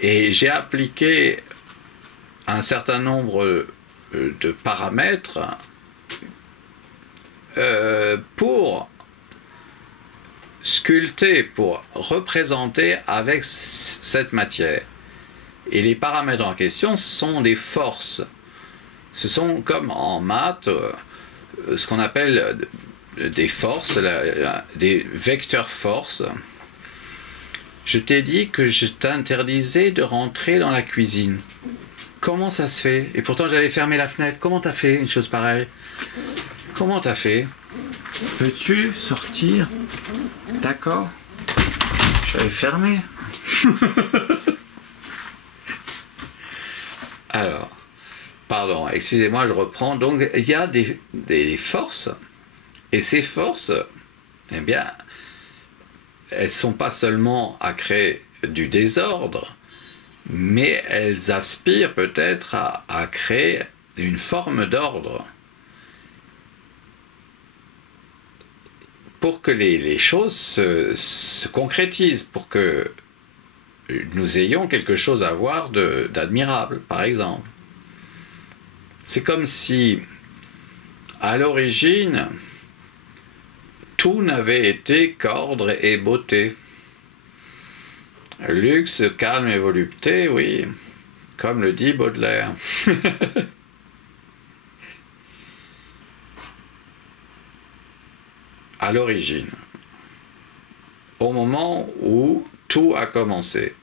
Et j'ai appliqué un certain nombre de paramètres pour sculpter, pour représenter avec cette matière. Et les paramètres en question sont des forces. Ce sont comme en maths, ce qu'on appelle des forces, des vecteurs forces. Je t'ai dit que je t'interdisais de rentrer dans la cuisine. Comment ça se fait? Et pourtant j'avais fermé la fenêtre. Comment t'as fait une chose pareille? Comment t'as fait? Peux-tu sortir? D'accord. J'avais fermé. Alors, pardon, excusez-moi, je reprends. Donc, il y a des forces. Et ces forces, eh bien, elles ne sont pas seulement à créer du désordre, mais elles aspirent peut-être à créer une forme d'ordre. Pour que les choses se concrétisent, pour que nous ayons quelque chose à voir d'admirable, par exemple. C'est comme si, à l'origine, tout n'avait été qu'ordre et beauté. Luxe, calme et volupté, oui, comme le dit Baudelaire. À l'origine, au moment où tout a commencé.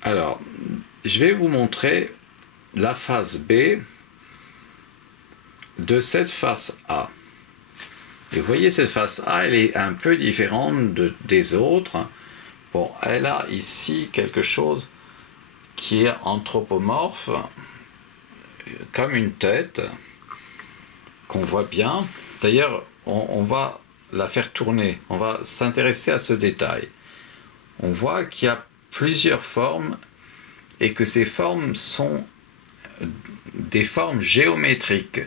Alors, je vais vous montrer la face B de cette face A. Et vous voyez, cette face A, elle est un peu différente des autres. Bon, elle a ici quelque chose qui est anthropomorphe, comme une tête, qu'on voit bien. D'ailleurs, on va la faire tourner, on va s'intéresser à ce détail. On voit qu'il y a plusieurs formes et que ces formes sont des formes géométriques.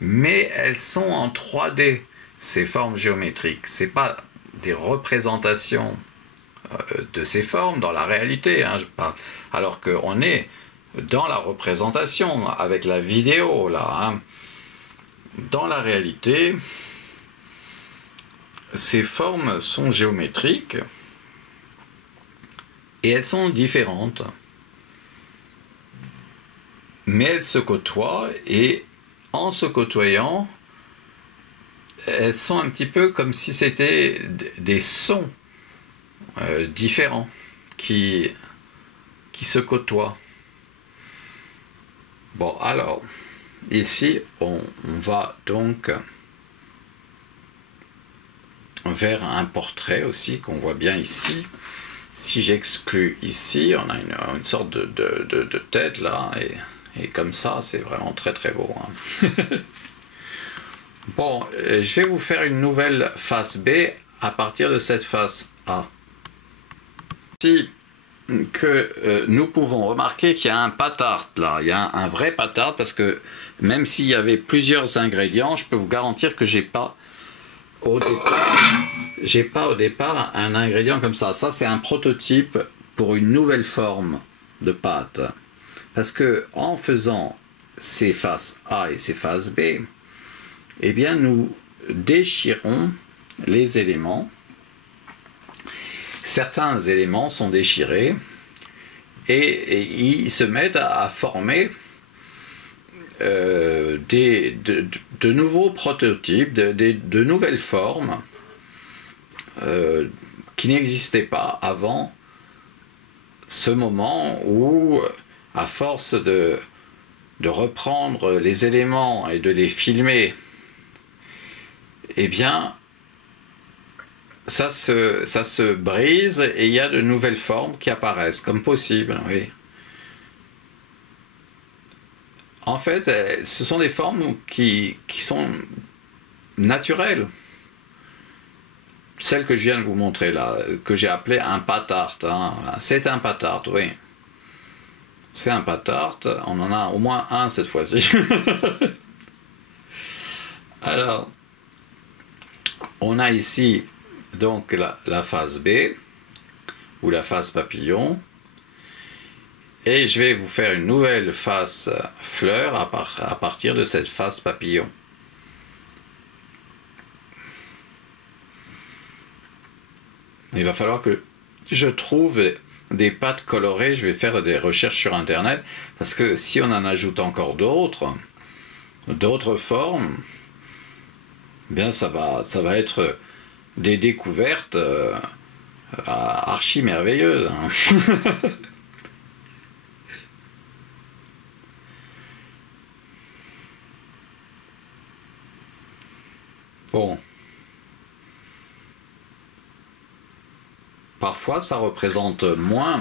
Mais elles sont en 3D, ces formes géométriques. Ce n'est pas des représentations de ces formes dans la réalité, hein, je parle. Alors qu'on est dans la représentation avec la vidéo là. Hein. Dans la réalité, ces formes sont géométriques et elles sont différentes. Mais elles se côtoient et en se côtoyant, elles sont un petit peu comme si c'était des sons différents qui se côtoient. Bon, alors, ici, on va donc vers un portrait aussi qu'on voit bien ici. Si j'exclus ici, on a une sorte de tête là, et comme ça, c'est vraiment très beau. Hein. Bon, je vais vous faire une nouvelle face B à partir de cette face A. Si que nous pouvons remarquer qu'il y a un patart là, il y a un vrai patart, parce que même s'il y avait plusieurs ingrédients, je peux vous garantir que j'ai pas au départ un ingrédient comme ça. Ça, c'est un prototype pour une nouvelle forme de pâte. Parce que en faisant ces faces A et ces faces B, eh bien nous déchirons les éléments. Certains éléments sont déchirés et ils se mettent à former de nouveaux prototypes, de nouvelles formes qui n'existaient pas avant ce moment où, à force de reprendre les éléments et de les filmer, eh bien, ça se brise et il y a de nouvelles formes qui apparaissent comme possibles, oui. En fait, ce sont des formes qui sont naturelles. Celle que je viens de vous montrer là, que j'ai appelée un patart, hein. C'est un patart, oui. C'est un patart, on en a au moins un cette fois-ci. Alors, on a ici donc la phase B, ou la phase papillon, et je vais vous faire une nouvelle phase fleur à partir de cette phase papillon. Il va falloir que je trouve des pattes colorées, je vais faire des recherches sur internet, parce que si on en ajoute encore d'autres formes, eh bien ça va être des découvertes archi merveilleuses, hein. Bon. Parfois, ça représente moins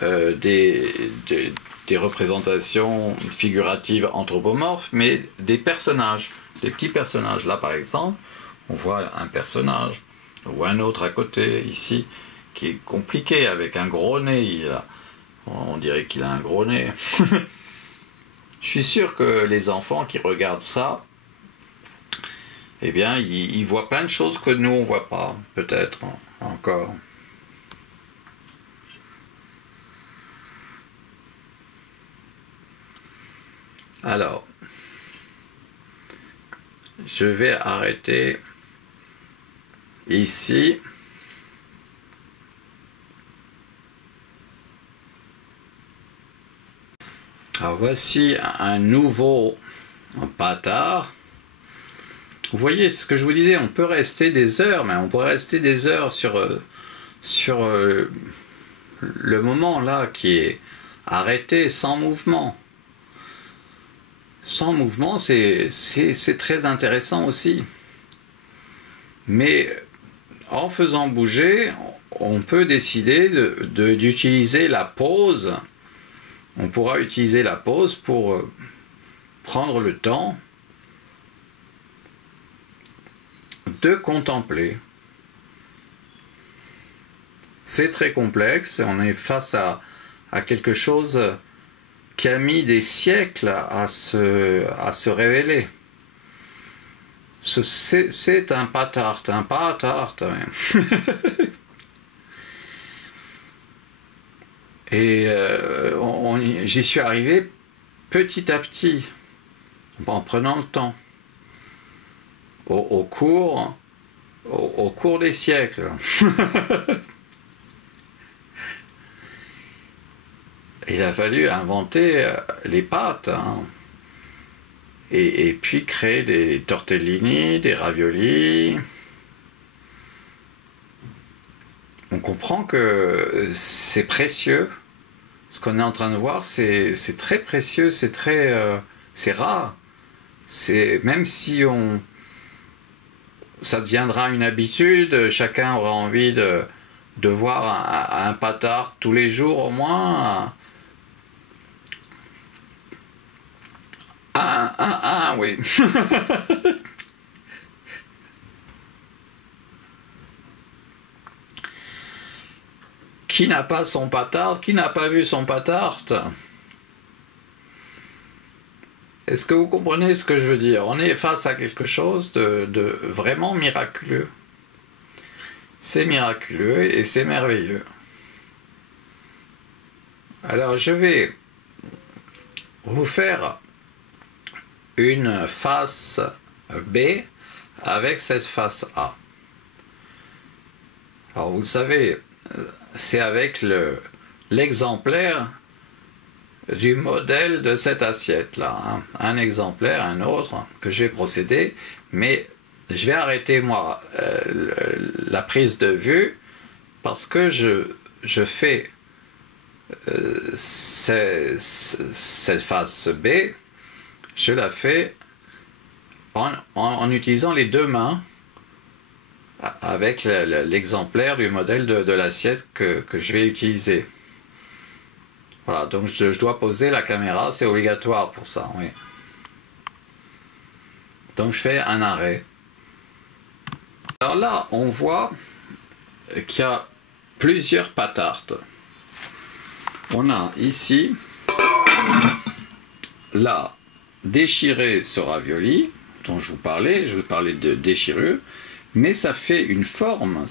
des représentations figuratives anthropomorphes, mais des personnages, des petits personnages. Là, par exemple, on voit un personnage, ou un autre à côté, ici, qui est compliqué, avec un gros nez. On dirait qu'il a un gros nez. Je suis sûr que les enfants qui regardent ça, eh bien, ils voient plein de choses que nous, on ne voit pas, peut-être, encore. Alors, je vais arrêter ici. Alors voici un nouveau patard. Vous voyez ce que je vous disais, on peut rester des heures, mais on pourrait rester des heures sur le moment là qui est arrêté, sans mouvement. Sans mouvement, c'est très intéressant aussi. Mais en faisant bouger, on peut décider d'utiliser la pause. On pourra utiliser la pause pour prendre le temps de contempler. C'est très complexe, on est face à quelque chose qui a mis des siècles à se révéler. C'est un patart même. Et j'y suis arrivé petit à petit, en prenant le temps, au cours des siècles. Il a fallu inventer les pâtes, hein, et puis créer des tortellini, des raviolis. On comprend que c'est précieux. Ce qu'on est en train de voir, c'est très précieux, c'est rare. Même si ça deviendra une habitude, chacun aura envie de voir un patard tous les jours au moins. Oui. Qui n'a pas son patard? Qui n'a pas vu son patard? Est-ce que vous comprenez ce que je veux dire? On est face à quelque chose de vraiment miraculeux. C'est miraculeux et c'est merveilleux. Alors je vais vous faire une face B avec cette face A. Alors vous savez, c'est avec l'exemplaire du modèle de cette assiette-là. Hein. Un exemplaire, un autre, que je vais procéder, mais je vais arrêter, moi, la prise de vue, parce que je fais cette face B, je la fais en utilisant les deux mains, avec l'exemplaire du modèle de l'assiette que je vais utiliser. Voilà, donc je dois poser la caméra, c'est obligatoire pour ça, oui. Donc je fais un arrêt. Alors là, on voit qu'il y a plusieurs patardes. On a ici la déchirée ce ravioli, dont je vous parlais de déchirure, mais ça fait une forme,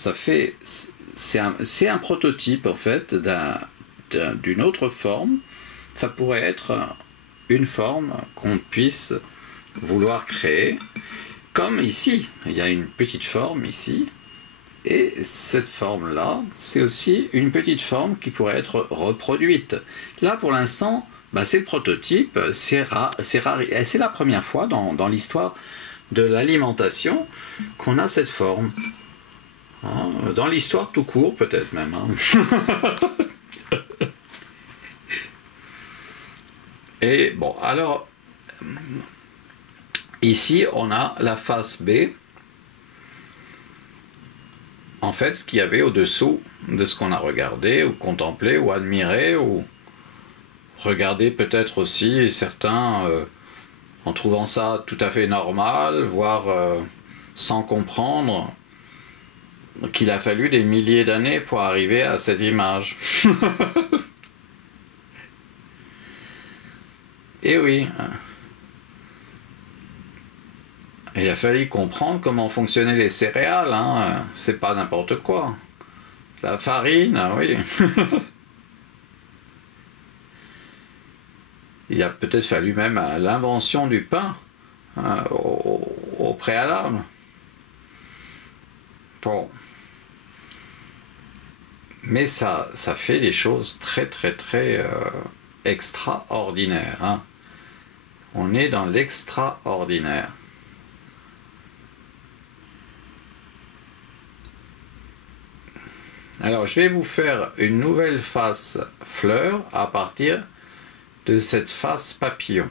c'est un prototype en fait d'une autre forme. Ça pourrait être une forme qu'on puisse vouloir créer, comme ici, il y a une petite forme ici, et cette forme-là, c'est aussi une petite forme qui pourrait être reproduite. Là, pour l'instant, c'est le prototype, c'est la première fois dans l'histoire de l'alimentation qu'on a cette forme. Hein, dans l'histoire tout court, peut-être même. Hein. Et bon, alors, ici, on a la face B. En fait, ce qu'il y avait au-dessous de ce qu'on a regardé, ou contemplé, ou admiré, ou regardé peut-être aussi, certains, en trouvant ça tout à fait normal, voire sans comprendre qu'il a fallu des milliers d'années pour arriver à cette image. Et oui, il a fallu comprendre comment fonctionnaient les céréales, hein. C'est pas n'importe quoi. La farine, oui. Il a peut-être fallu même l'invention du pain, hein, au préalable. Bon. Mais ça fait des choses très très très extraordinaires. Hein. On est dans l'extraordinaire. Alors, je vais vous faire une nouvelle face fleur à partir de cette face papillon.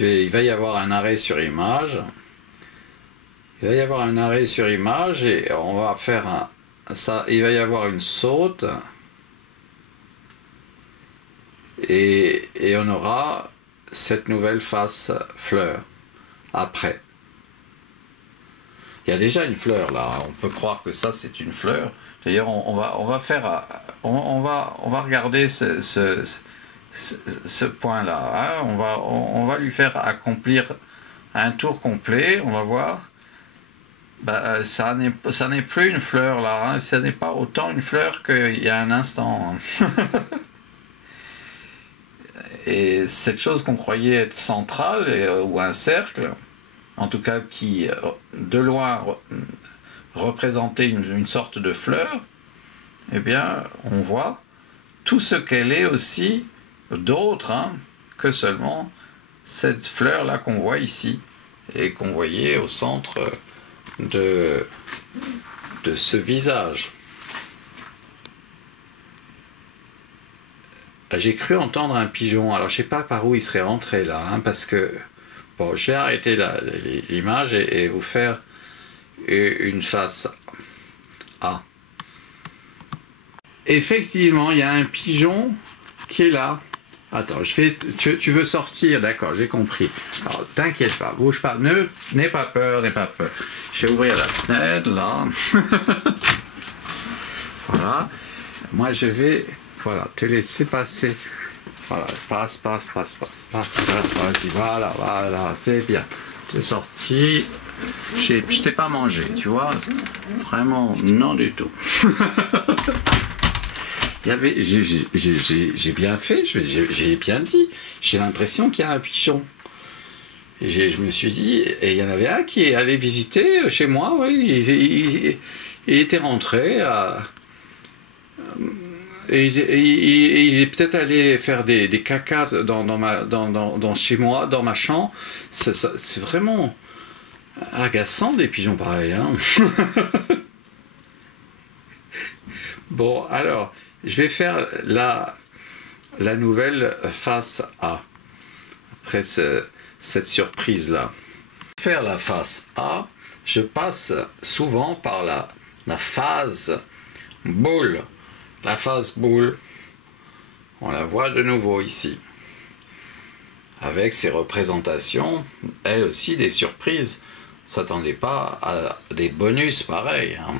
Il va y avoir un arrêt sur image. Il va y avoir un arrêt sur image et on va faire ça. Il va y avoir une saute et on aura cette nouvelle face fleur après. Il y a déjà une fleur là. On peut croire que ça c'est une fleur. D'ailleurs, on va regarder ce point-là. Hein. On va lui faire accomplir un tour complet. On va voir. Ça n'est plus une fleur là, hein. Ça n'est pas autant une fleur qu'il y a un instant. Et cette chose qu'on croyait être centrale ou un cercle, en tout cas qui de loin représentait une sorte de fleur, eh bien on voit tout ce qu'elle est aussi d'autre, hein, que seulement cette fleur là qu'on voit ici et qu'on voyait au centre de ce visage. J'ai cru entendre un pigeon, alors je sais pas par où il serait rentré là, hein, parce que bon, je vais arrêter l'image et vous faire une face A. Effectivement, il y a un pigeon qui est là. Attends, tu veux sortir, d'accord, j'ai compris. Alors, t'inquiète pas, bouge pas, n'aie pas peur, n'aie pas peur. Je vais ouvrir la fenêtre, là. Voilà. Moi, je vais, voilà, te laisser passer. Voilà, passe. Vas-y, voilà, c'est bien. Tu es sorti. Je t'ai pas mangé, tu vois. Vraiment, non du tout. J'ai bien fait, j'ai bien dit. J'ai l'impression qu'il y a un pigeon. Je me suis dit, et il y en avait un qui est allé visiter chez moi, oui, il était rentré et il est peut-être allé faire des cacas chez moi, dans ma chambre. C'est vraiment agaçant des pigeons pareils, hein. Bon, alors, je vais faire la nouvelle face A. Après cette surprise-là. Pour faire la face A, je passe souvent par la phase boule. La phase boule, on la voit de nouveau ici. Avec ses représentations, elles aussi des surprises. On ne s'attendait pas à des bonus pareils, hein.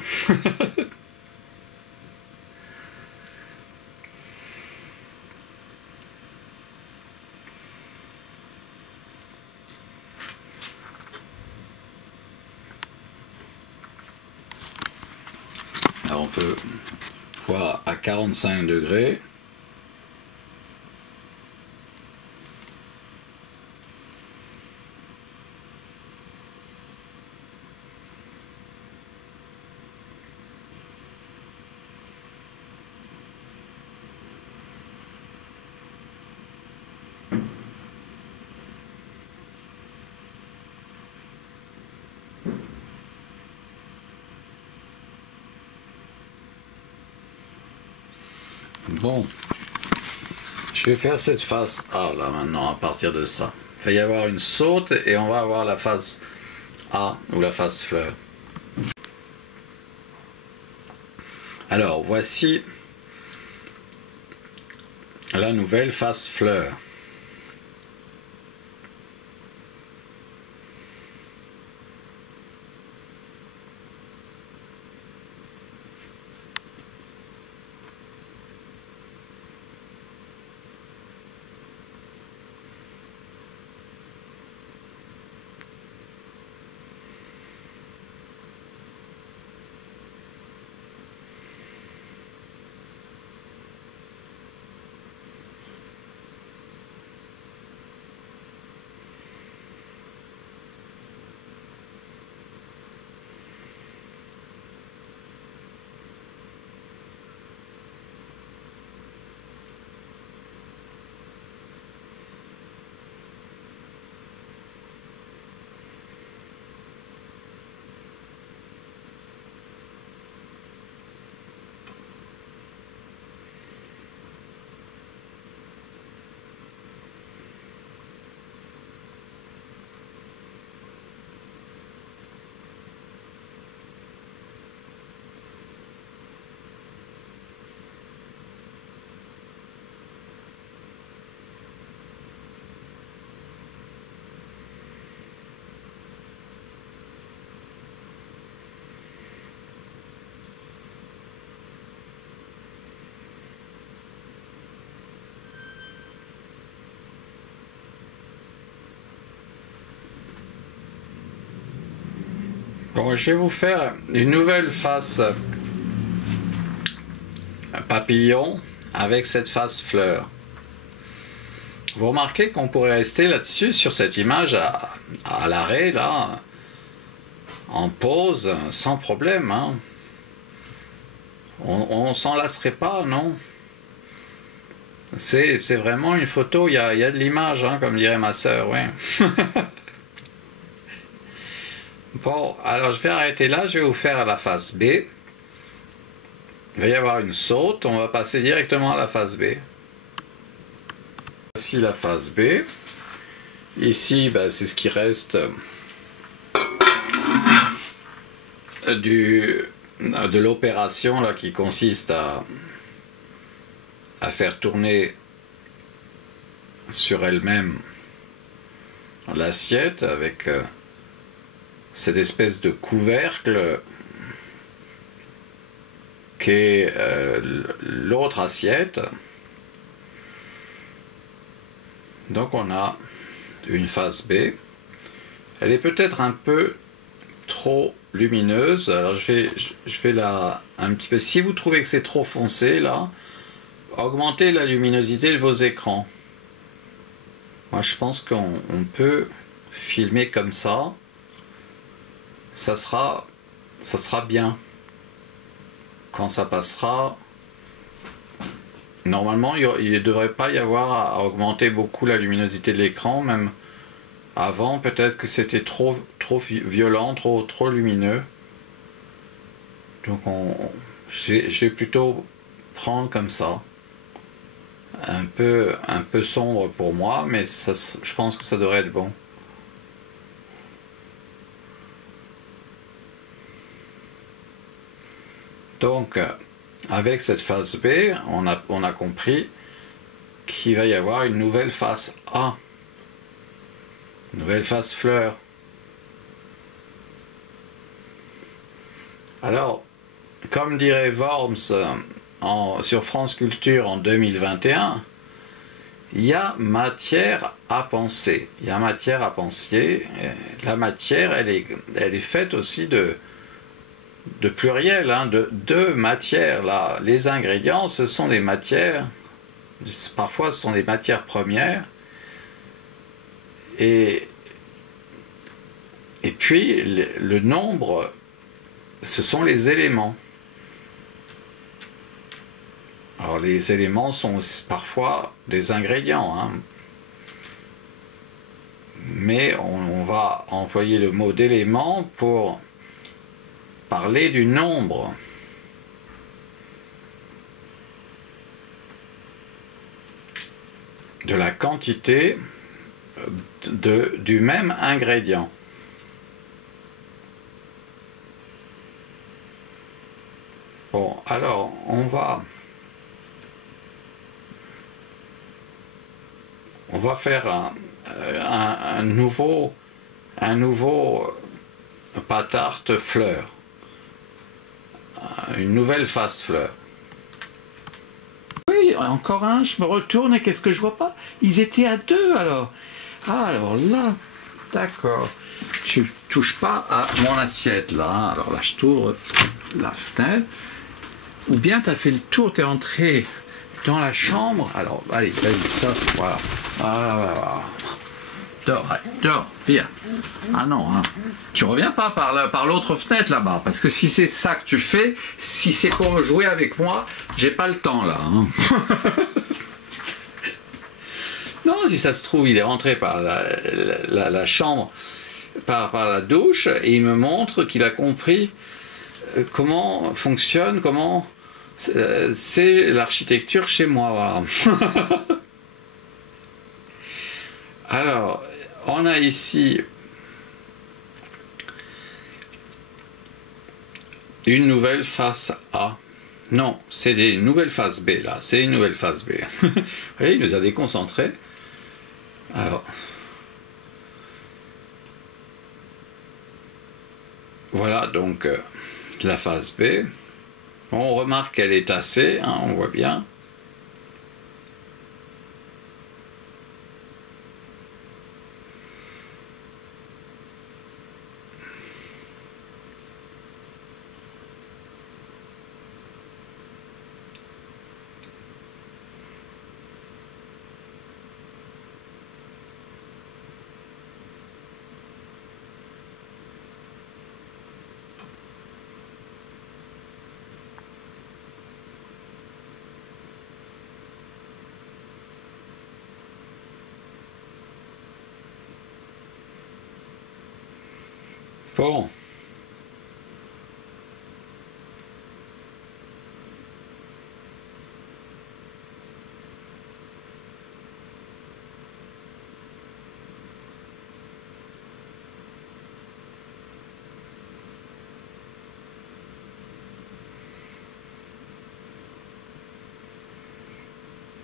Alors on peut voir à 45 degrés. Bon, je vais faire cette face A là maintenant à partir de ça. Il va y avoir une saute et on va avoir la face A ou la face fleur. Alors voici la nouvelle face fleur. Bon, je vais vous faire une nouvelle face papillon avec cette face fleur. Vous remarquez qu'on pourrait rester là-dessus, sur cette image à l'arrêt, là, en pause, sans problème, hein. On s'en lasserait pas, non? C'est vraiment une photo, il y a de l'image, hein, comme dirait ma sœur, oui. Bon, alors je vais arrêter là, je vais vous faire la face B. Il va y avoir une saute, on va passer directement à la face B. Voici la face B. Ici, ben, c'est ce qui reste de l'opération là, qui consiste à faire tourner sur elle-même l'assiette avec cette espèce de couvercle qu'est l'autre assiette. Donc on a une face B. Elle est peut-être un peu trop lumineuse. Alors je vais la un petit peu. Si vous trouvez que c'est trop foncé là, augmentez la luminosité de vos écrans. Moi je pense qu'on peut filmer comme ça. Ça sera bien. Quand ça passera, normalement il ne devrait pas y avoir à augmenter beaucoup la luminosité de l'écran, même avant peut-être que c'était trop violent, trop lumineux. Donc je vais plutôt prendre comme ça, un peu sombre pour moi, mais ça, je pense que ça devrait être bon. Donc, avec cette phase B, on a compris qu'il va y avoir une nouvelle phase A, une nouvelle phase fleur. Alors, comme dirait Worms sur France Culture en 2021, il y a matière à penser. Il y a matière à penser. La matière, elle est faite aussi de pluriel, hein, de matières. Là. Les ingrédients, ce sont des matières, parfois ce sont des matières premières, et puis le nombre, ce sont les éléments. Alors les éléments sont aussi parfois des ingrédients, hein. Mais on va employer le mot d'élément pour parler du nombre. De la quantité du même ingrédient. Bon, alors on va faire un nouveau pâte tarte fleur. Une nouvelle phase fleur. Oui, encore un, je me retourne et qu'est-ce que je vois pas? Ils étaient à deux alors. Ah, alors là, d'accord. Tu touches pas à mon assiette là. Hein. Alors là, je t'ouvre la fenêtre. Ou bien tu as fait le tour, tu es entré dans la chambre. Alors, allez, vas-y, ça, voilà. Voilà. Dors, allez, dors, viens. Ah non, hein. Tu reviens pas par l'autre fenêtre là-bas, parce que si c'est ça que tu fais, si c'est pour jouer avec moi, j'ai pas le temps là. Hein. Non, si ça se trouve, il est rentré par la chambre, par la douche, et il me montre qu'il a compris comment fonctionne, comment c'est l'architecture chez moi. Voilà. Alors, on a ici une nouvelle phase A. Non, c'est une nouvelle phase B là. C'est une nouvelle phase B. Vous voyez, il nous a déconcentrés. Alors, voilà donc la phase B. On remarque qu'elle est tassée, hein, on voit bien. Bon.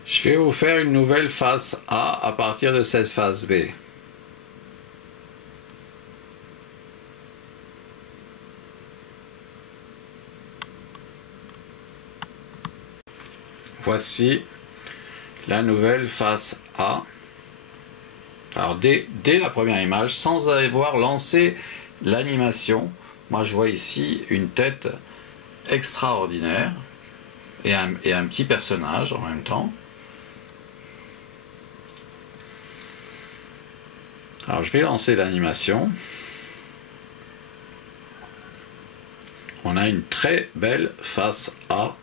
Je vais vous faire une nouvelle phase A à partir de cette phase B. Voici la nouvelle phase A. Alors dès la première image, sans avoir lancé l'animation. Moi je vois ici une tête extraordinaire et un petit personnage en même temps. Alors je vais lancer l'animation. On a une très belle face A.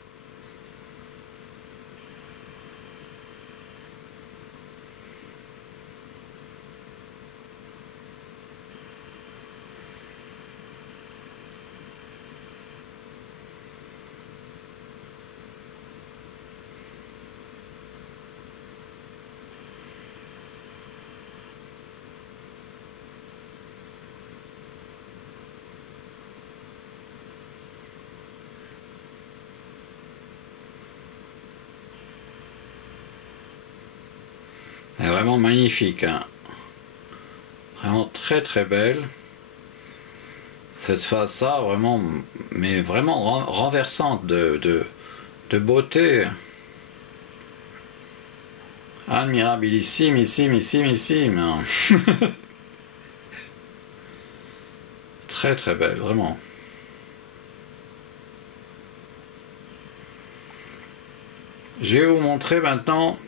Elle est vraiment magnifique, hein. Vraiment très très belle. Cette face-là, vraiment, mais vraiment renversante de beauté. Admirabilissime. Très très belle, vraiment. Je vais vous montrer maintenant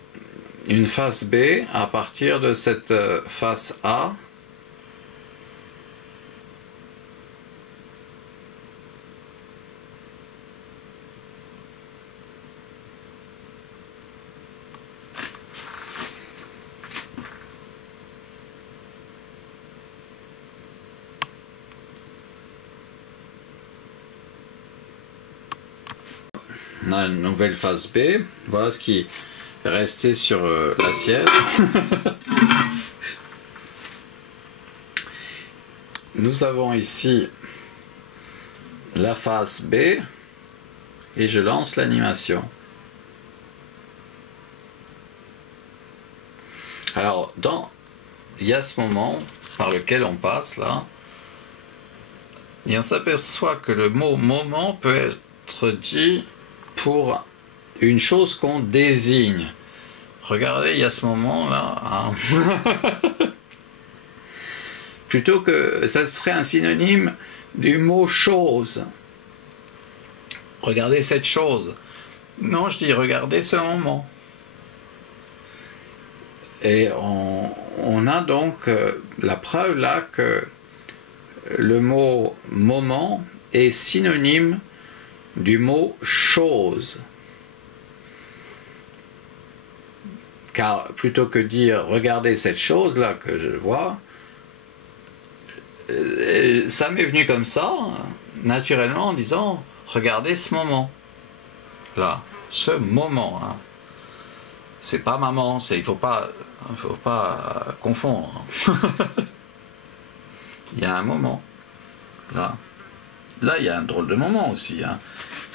une face B à partir de cette face A. On a une nouvelle face B. Voilà ce qui est resté sur l'assiette. Nous avons ici la face B et je lance l'animation. Alors, il y a ce moment par lequel on passe là, et on s'aperçoit que le mot moment peut être dit pour une chose qu'on désigne. Regardez, il y a ce moment là. Hein. Plutôt que ça serait un synonyme du mot chose. Regardez cette chose. Non, je dis regardez ce moment. Et on a donc la preuve là que le mot moment est synonyme du mot chose. Car plutôt que dire regardez cette chose là que je vois, ça m'est venu comme ça, naturellement, en disant regardez ce moment là, ce moment. Hein. C'est pas maman, il faut pas confondre. Il y a un moment là. Là, il y a un drôle de moment aussi. Hein.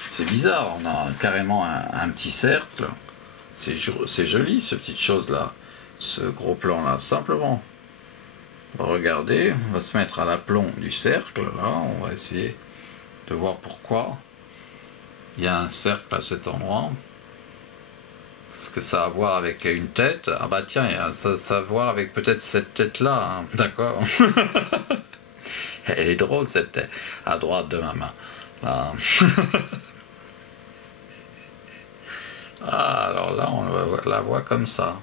C'est bizarre, on a carrément un petit cercle. C'est joli, cette petite chose-là. Ce gros plan-là, simplement. On va regarder, on va se mettre à l'aplomb du cercle. Là, on va essayer de voir pourquoi il y a un cercle à cet endroit. Est-ce que ça a à voir avec une tête? Ah bah tiens, ça a à voir avec peut-être cette tête-là. Hein. D'accord. Elle est drôle cette tête, à droite de ma main. Ah, ah alors là, on la voit comme ça.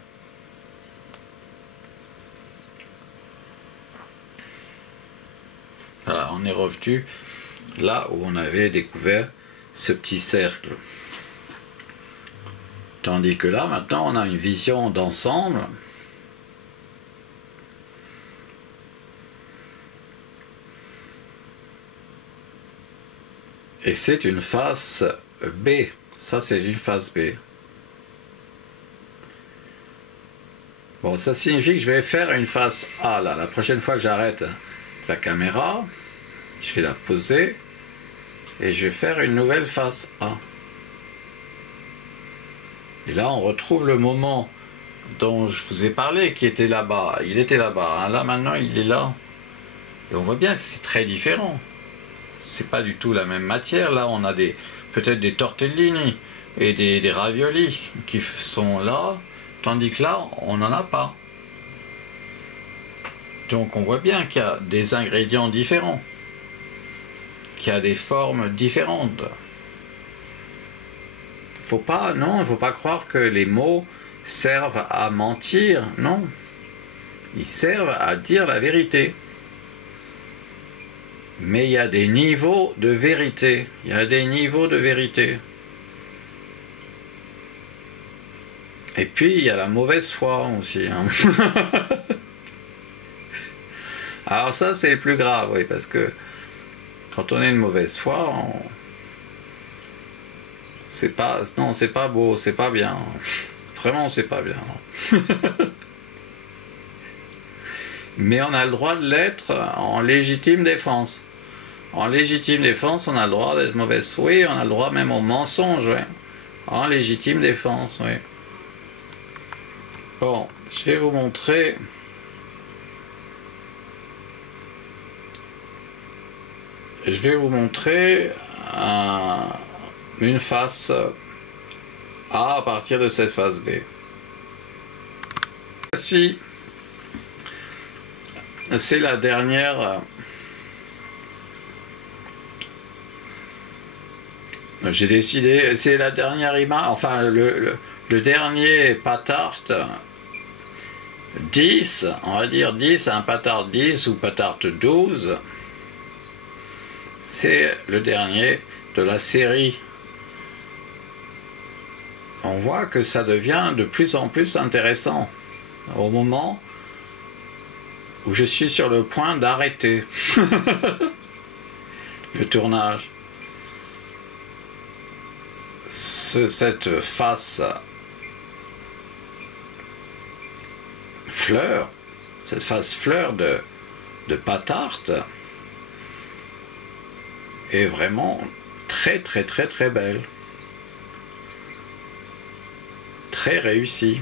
Voilà, on est revenu là où on avait découvert ce petit cercle. Tandis que là, maintenant, on a une vision d'ensemble. Et c'est une face B. Ça, c'est une face B. Bon, ça signifie que je vais faire une face A, là. La prochaine fois que j'arrête la caméra, je vais la poser et je vais faire une nouvelle face A. Et là, on retrouve le moment dont je vous ai parlé, qui était là-bas. Il était là-bas. Hein. Là, maintenant, il est là. Et on voit bien que c'est très différent. C'est pas du tout la même matière. Là, on a peut-être des tortellini et des raviolis qui sont là, tandis que là, on n'en a pas. Donc on voit bien qu'il y a des ingrédients différents, qu'il y a des formes différentes. Il ne faut pas croire que les mots servent à mentir, non. Ils servent à dire la vérité. Mais il y a des niveaux de vérité. Il y a des niveaux de vérité. Et puis, il y a la mauvaise foi aussi. Hein. Alors ça, c'est plus grave, oui, parce que quand on est une mauvaise foi, c'est pas beau, c'est pas bien. Vraiment, c'est pas bien. Mais on a le droit de l'être en légitime défense. En légitime défense, on a le droit d'être mauvaise foi, oui, on a le droit même au mensonge, oui. En légitime défense, oui. Bon, je vais vous montrer. Je vais vous montrer une face A à partir de cette face B. Voici, c'est la dernière. J'ai décidé, c'est la dernière image, enfin le dernier patart 10, on va dire 10, un patart 10 ou patart 12. C'est le dernier de la série. On voit que ça devient de plus en plus intéressant au moment où je suis sur le point d'arrêter le tournage. Cette face fleur, de patart est vraiment très très très très belle, très réussie.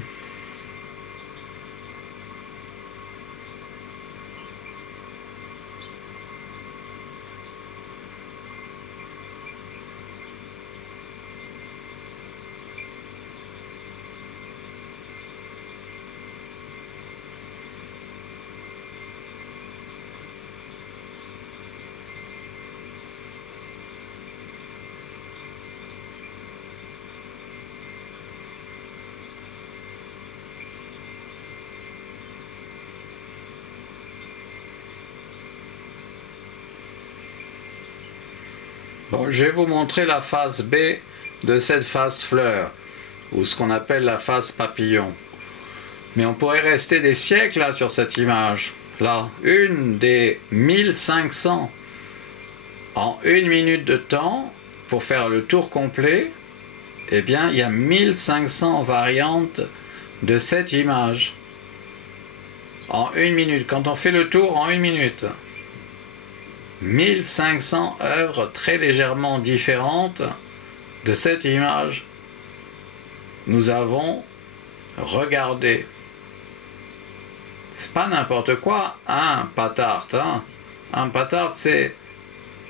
Bon, je vais vous montrer la face B de cette face fleur, ou ce qu'on appelle la face papillon. Mais on pourrait rester des siècles là sur cette image. Là, une des 1500 en 1 minute de temps pour faire le tour complet. Eh bien, il y a 1500 variantes de cette image en 1 minute. Quand on fait le tour en 1 minute. 1500 œuvres très légèrement différentes de cette image. Nous avons regardé. C'est pas n'importe quoi, un patart. Hein. Un patart, c'est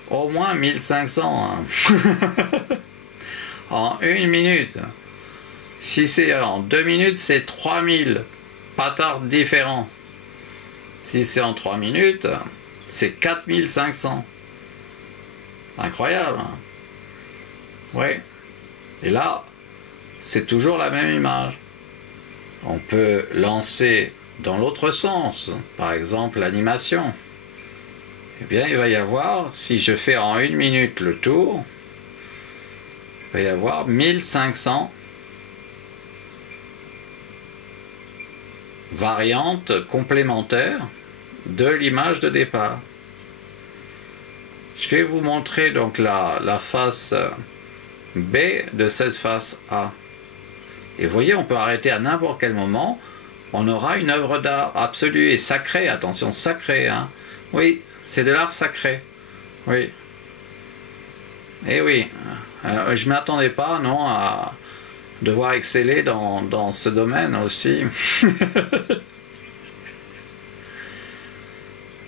au moins 1500. Hein. En 1 minute. Si c'est en 2 minutes, c'est 3000 patards différents. Si c'est en 3 minutes, c'est 4500. Incroyable. Hein? Oui. Et là, c'est toujours la même image. On peut lancer dans l'autre sens, par exemple l'animation. Eh bien, il va y avoir, si je fais en 1 minute le tour, il va y avoir 1500 variantes complémentaires de l'image de départ. Je vais vous montrer donc la face B de cette face A. Et vous voyez, on peut arrêter à n'importe quel moment. On aura une œuvre d'art absolue et sacrée. Attention, sacrée. Hein. Oui, c'est de l'art sacré. Oui. Et oui, je ne m'attendais pas, non, à devoir exceller dans ce domaine aussi.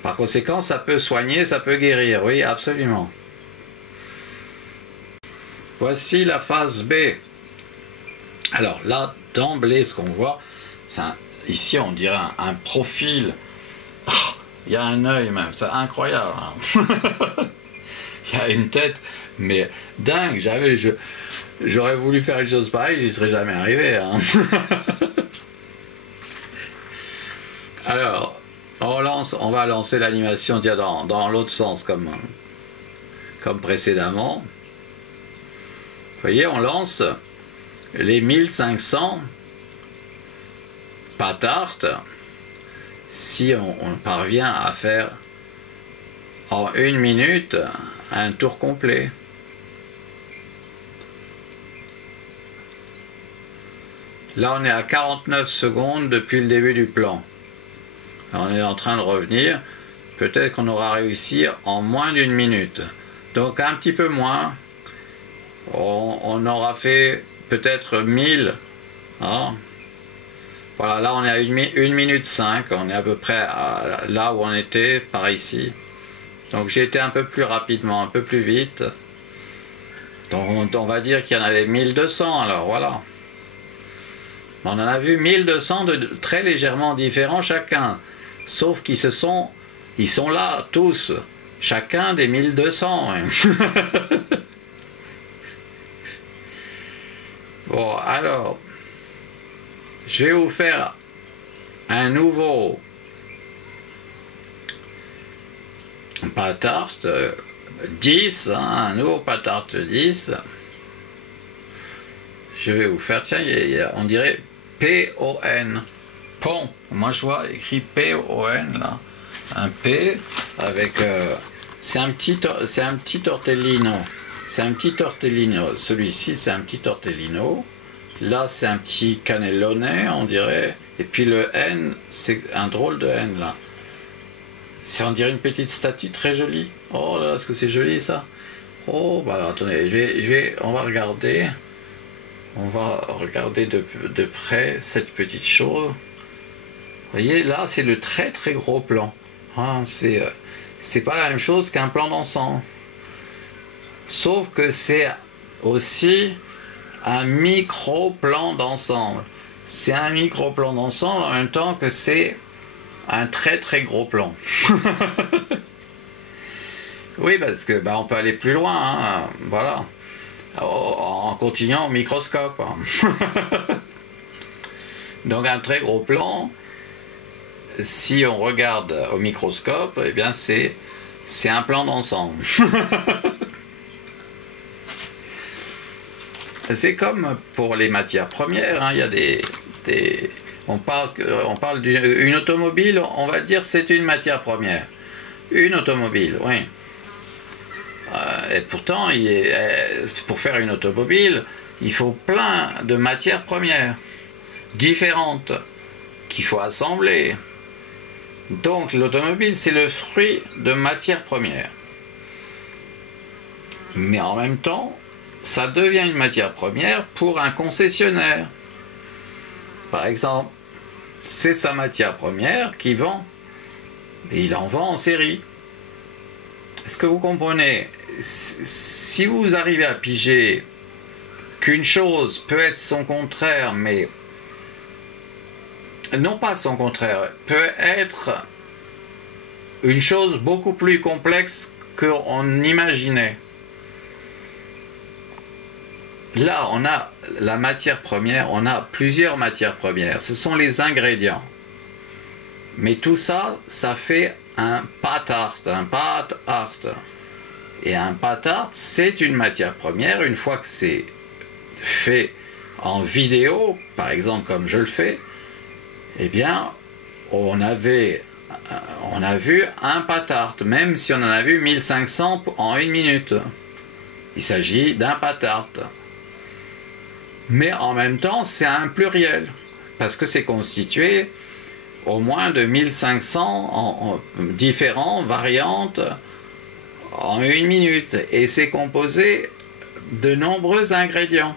Par conséquent, ça peut soigner, ça peut guérir, oui, absolument. Voici la phase B. Alors là, d'emblée, ce qu'on voit, ici on dirait un profil Il y a un œil même, c'est incroyable. Hein. Il y a une tête, mais dingue. J'aurais voulu faire une chose pareille, j'y serais jamais arrivé. Hein. Alors, on va lancer l'animation dans l'autre sens comme précédemment. Vous voyez, on lance les 1500 pas tartes si on parvient à faire en 1 minute un tour complet. Là, on est à 49 secondes depuis le début du plan. On est en train de revenir. Peut-être qu'on aura réussi en moins d'1 minute. Donc un petit peu moins. On aura fait peut-être 1000. Hein. Voilà, là on est à 1 minute 5. On est à peu près là où on était, par ici. Donc j'ai été un peu plus rapidement, un peu plus vite. Donc on va dire qu'il y en avait 1200, alors voilà. On en a vu 1200 de très légèrement différents chacun. Sauf qu'ils ils sont là tous. Chacun des 1200. Hein. Bon, alors, je vais vous faire un nouveau pas tarte 10, hein, un nouveau pas tarte 10. Je vais vous faire, tiens, on dirait P-O-N, pont. Moi je vois écrit P-O-N là, un P avec, c'est un petit tortellino. C'est un petit tortellino. Celui-ci, c'est un petit tortellino. Là, c'est un petit cannellone, on dirait. Et puis le N, c'est un drôle de N, là. On dirait une petite statue très jolie. Oh là, est-ce que c'est joli, ça? Oh, bah alors, attendez, on va regarder. On va regarder de près cette petite chose. Vous voyez, là, c'est le très très gros plan. Hein, c'est pas la même chose qu'un plan d'ensemble. Sauf que c'est aussi un micro-plan d'ensemble. C'est un micro-plan d'ensemble en même temps que c'est un très très gros plan. Oui, parce que on peut aller plus loin, hein, voilà. En continuant au microscope. Hein. Donc un très gros plan, si on regarde au microscope, eh bien c'est un plan d'ensemble. C'est comme pour les matières premières, hein, il y a on parle d'une automobile, on va dire c'est une matière première. Une automobile, oui. Et pourtant, pour faire une automobile, il faut plein de matières premières différentes qu'il faut assembler. Donc l'automobile, c'est le fruit de matières premières. Mais en même temps, ça devient une matière première pour un concessionnaire. Par exemple, c'est sa matière première qui vend. Et il en vend en série. Est-ce que vous comprenez? Si vous arrivez à piger qu'une chose peut être son contraire, mais non pas son contraire, peut être une chose beaucoup plus complexe qu'on imaginait. Là, on a la matière première, on a plusieurs matières premières. Ce sont les ingrédients. Mais tout ça, ça fait un pâte tarte, un pâte tarte. Et un pâte tarte, c'est une matière première. Une fois que c'est fait en vidéo, par exemple comme je le fais, eh bien, on a vu un pâte tarte, même si on en a vu 1500 en 1 minute. Il s'agit d'un pâte tarte. Mais en même temps, c'est un pluriel, parce que c'est constitué au moins de 1500 différentes variantes en 1 minute. Et c'est composé de nombreux ingrédients.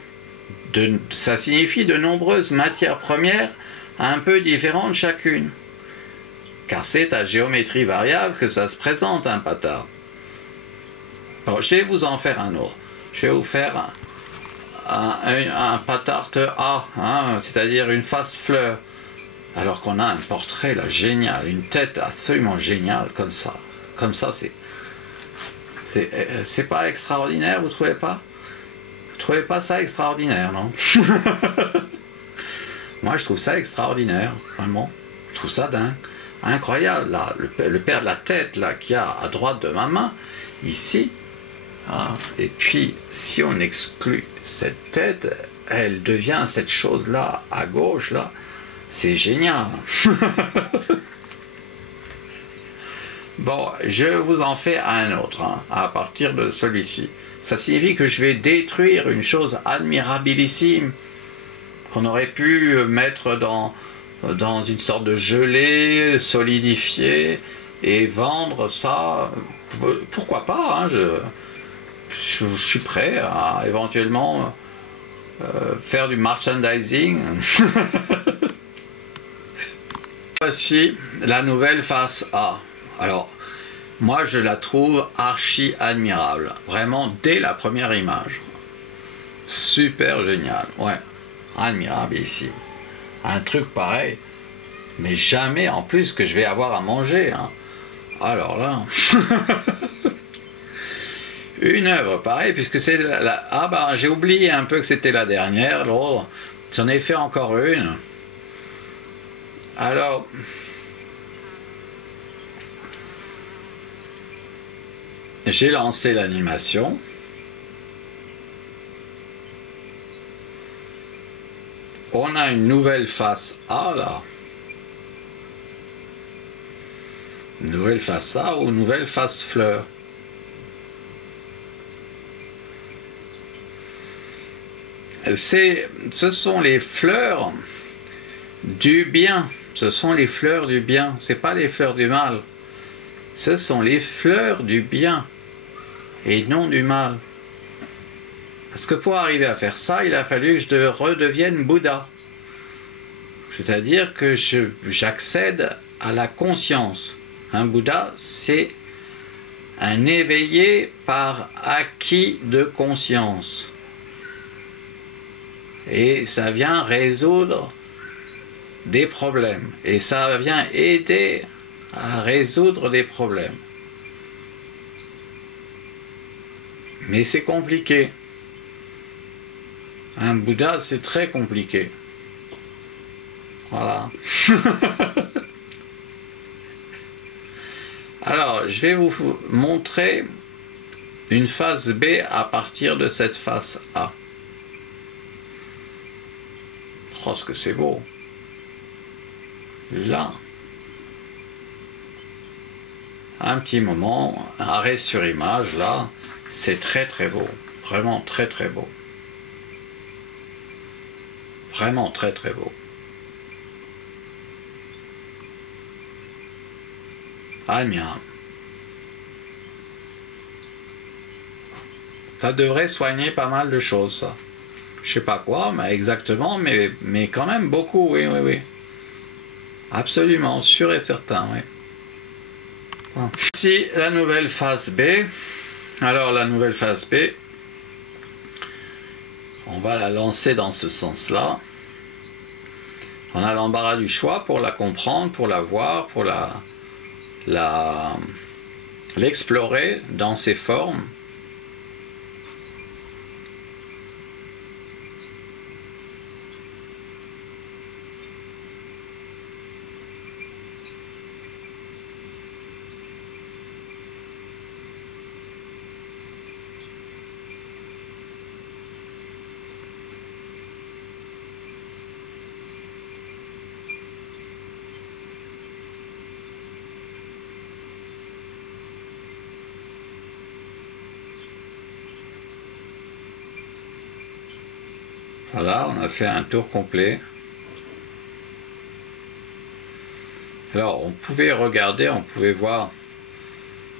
Ça signifie de nombreuses matières premières un peu différentes chacune. Car c'est à géométrie variable que ça se présente, un pâte tarte. Bon, je vais vous en faire un autre. Je vais vous faire un pâte tarte A, hein, c'est-à-dire une face fleur. Alors qu'on a un portrait là génial, une tête absolument géniale comme ça. Comme ça, c'est pas extraordinaire, vous trouvez pas? Vous trouvez pas ça extraordinaire, non? Moi, je trouve ça extraordinaire, vraiment. Je trouve ça dingue. Incroyable, là, le père de la tête, là, qui a à droite de ma main, ici. Ah, et puis, si on exclut cette tête, elle devient cette chose-là, à gauche, là. C'est génial. Bon, je vous en fais un autre, hein, à partir de celui-ci. Ça signifie que je vais détruire une chose admirabilissime qu'on aurait pu mettre dans une sorte de gelée solidifiée et vendre ça. Pourquoi pas, hein, je suis prêt à éventuellement faire du merchandising. Voici la nouvelle face A. Alors, moi je la trouve archi admirable, vraiment dès la première image. Super génial, ouais, admirable ici. Un truc pareil, mais jamais en plus que je vais avoir à manger, hein. Alors là, une œuvre pareille, puisque c'est ah ben j'ai oublié un peu que c'était la dernière, l'autre, j'en ai fait encore une. Alors, j'ai lancé l'animation. On a une nouvelle face A là. Une nouvelle face A ou une nouvelle face fleur. Ce sont les fleurs du bien. Ce sont les fleurs du bien. C'est pas les fleurs du mal. Ce sont les fleurs du bien et non du mal. Parce que pour arriver à faire ça, il a fallu que je redevienne Bouddha. C'est-à-dire que j'accède à la conscience. Un Bouddha, c'est un éveillé par acquis de conscience. Et ça vient résoudre des problèmes. Et ça vient aider à résoudre des problèmes. Mais c'est compliqué. Un Bouddha, c'est très compliqué. Voilà. Alors, je vais vous montrer une face B à partir de cette face A. Oh, ce que c'est beau. Là. Un petit moment, arrêt sur image, là. C'est très très beau. Vraiment très très beau. Vraiment très très beau. Admirable. Ça devrait soigner pas mal de choses, ça. Je sais pas quoi, mais exactement, mais quand même beaucoup, oui, oui, oui. Absolument, sûr et certain, oui. Bon. Ici, la nouvelle face B. Alors, la nouvelle face B, on va la lancer dans ce sens-là. On a l'embarras du choix pour la comprendre, pour la voir, pour l'explorer dans ses formes. Voilà, on a fait un tour complet. Alors, on pouvait regarder, on pouvait voir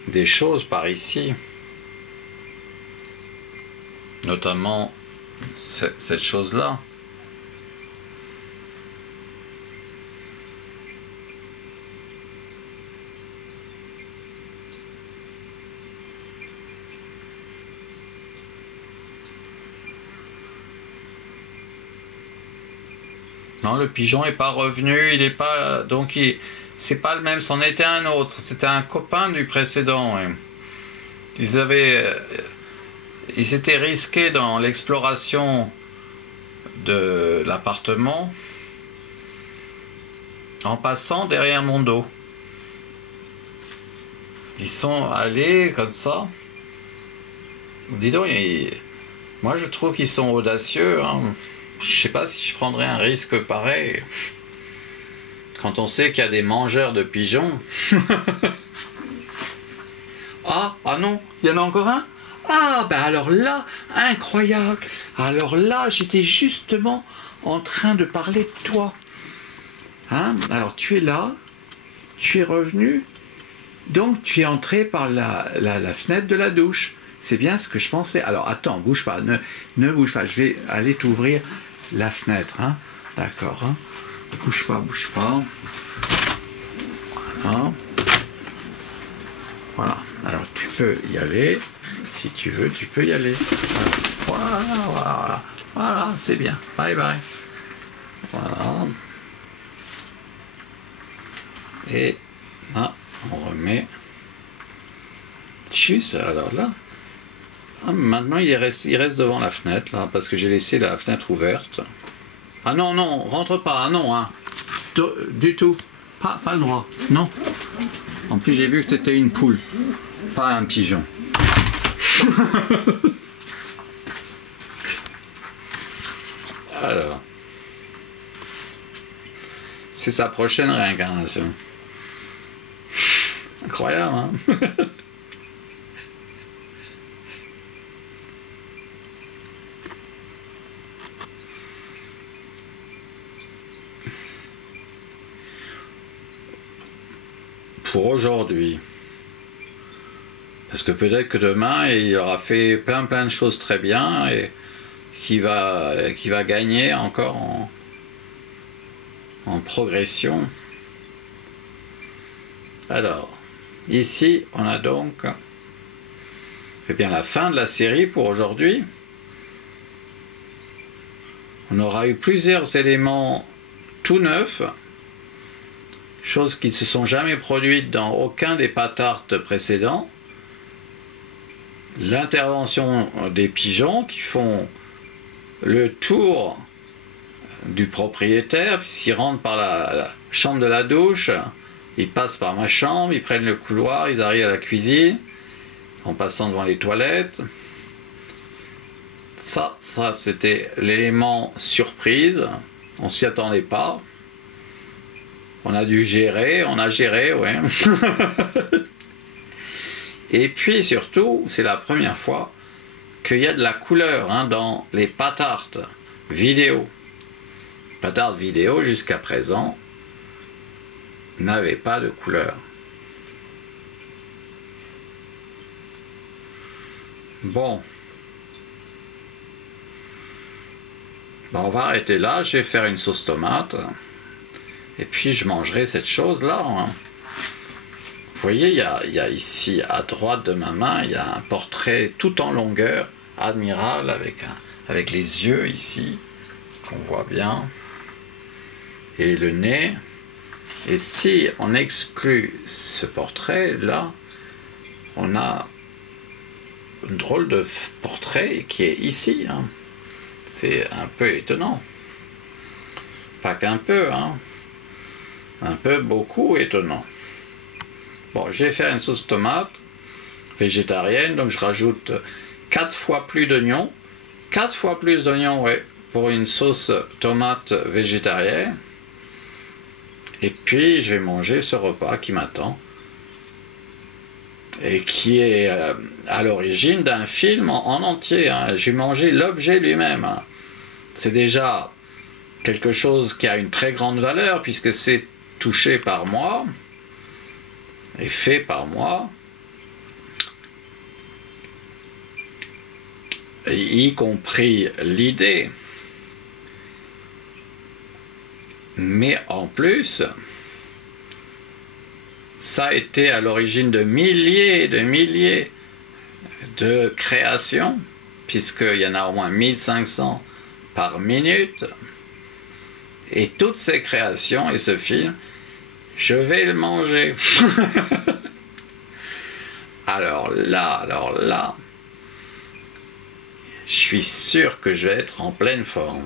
des choses par ici. Notamment cette chose-là. Non, le pigeon n'est pas revenu, il n'est pas... Donc, c'est pas le même, c'en était un autre. C'était un copain du précédent. Ouais. Ils s'étaient risqués dans l'exploration de l'appartement en passant derrière mon dos. Ils sont allés comme ça. Dis donc, moi je trouve qu'ils sont audacieux. Hein. Je sais pas si je prendrais un risque pareil. Quand on sait qu'il y a des mangeurs de pigeons. Ah non, il y en a encore un? Ah, ben alors là, incroyable. Alors là, j'étais justement en train de parler de toi. Hein? Alors tu es là, tu es revenu, donc tu es entré par la fenêtre de la douche. C'est bien ce que je pensais. Alors attends, bouge pas, ne bouge pas, je vais aller t'ouvrir la fenêtre. Hein? D'accord, hein? Bouge pas, bouge pas. Hein? Voilà, alors tu peux y aller. Si tu veux, tu peux y aller. Voilà, c'est bien. Bye bye. Voilà. Et là, on remet. Juste, alors là. Ah, maintenant, il reste devant la fenêtre, là, parce que j'ai laissé la fenêtre ouverte. Ah non, rentre pas, non, hein. Du tout. Pas le droit, non. En plus, j'ai vu que tu étais une poule, pas un pigeon. Alors, c'est sa prochaine réincarnation. Incroyable, hein? Pour aujourd'hui. Parce que peut-être que demain, il aura fait plein de choses très bien et qui va gagner encore en progression. Alors, ici, on a donc bien la fin de la série pour aujourd'hui. On aura eu plusieurs éléments tout neufs, choses qui ne se sont jamais produites dans aucun des patartes précédents. L'intervention des pigeons qui font le tour du propriétaire, puisqu'ils rentrent par la chambre de la douche, ils passent par ma chambre, ils prennent le couloir, ils arrivent à la cuisine, en passant devant les toilettes. Ça c'était l'élément surprise, on s'y attendait pas. On a géré, ouais. Et puis surtout, c'est la première fois qu'il y a de la couleur dans les patartes vidéo. Patartes vidéo, jusqu'à présent, n'avaient pas de couleur. Bon. On va arrêter là, je vais faire une sauce tomate. Et puis je mangerai cette chose-là. Vous voyez, il y a ici, à droite de ma main, il y a un portrait tout en longueur, admirable, avec les yeux ici, qu'on voit bien, et le nez. Et si on exclut ce portrait-là, on a un drôle de portrait qui est ici. C'est un peu étonnant. Pas qu'un peu, un peu beaucoup étonnant. Bon, je vais faire une sauce tomate végétarienne, donc je rajoute 4 fois plus d'oignons. 4 fois plus d'oignons, ouais, pour une sauce tomate végétarienne. Et puis, je vais manger ce repas qui m'attend. Et qui est à l'origine d'un film en entier. Je vais manger l'objet lui-même. C'est déjà quelque chose qui a une très grande valeur, puisque c'est touché par moi. Et fait par moi, y compris l'idée. Mais en plus, ça a été à l'origine de milliers de créations, puisqu'il y en a au moins 1500 par minute. Et toutes ces créations et ce film, je vais le manger. Alors là, je suis sûr que je vais être en pleine forme.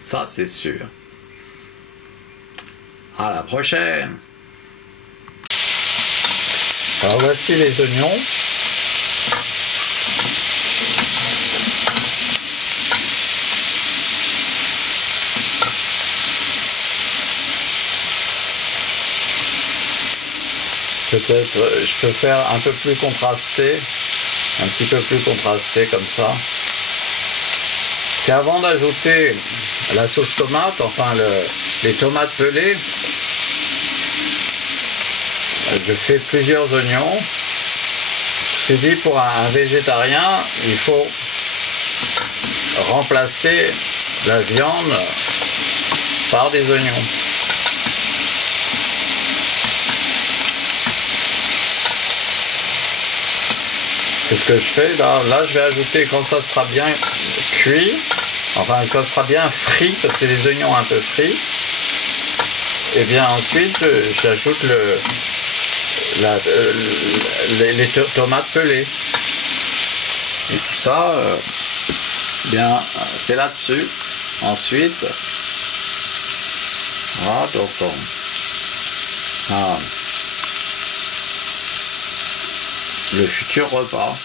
Ça, c'est sûr. À la prochaine. Alors voici les oignons. Peut-être je peux faire un peu plus contrasté, un petit peu plus contrasté comme ça. C'est avant d'ajouter la sauce tomate, enfin les tomates pelées. Je fais plusieurs oignons. C'est dit, pour un végétarien, il faut remplacer la viande par des oignons. C'est ce que je fais. Là, je vais ajouter, quand ça sera bien cuit, enfin ça sera bien frit, parce que c'est des oignons un peu frits, et bien ensuite j'ajoute les tomates pelées. Et tout ça, bien, c'est là-dessus. Ensuite, voilà, donc le futur repas.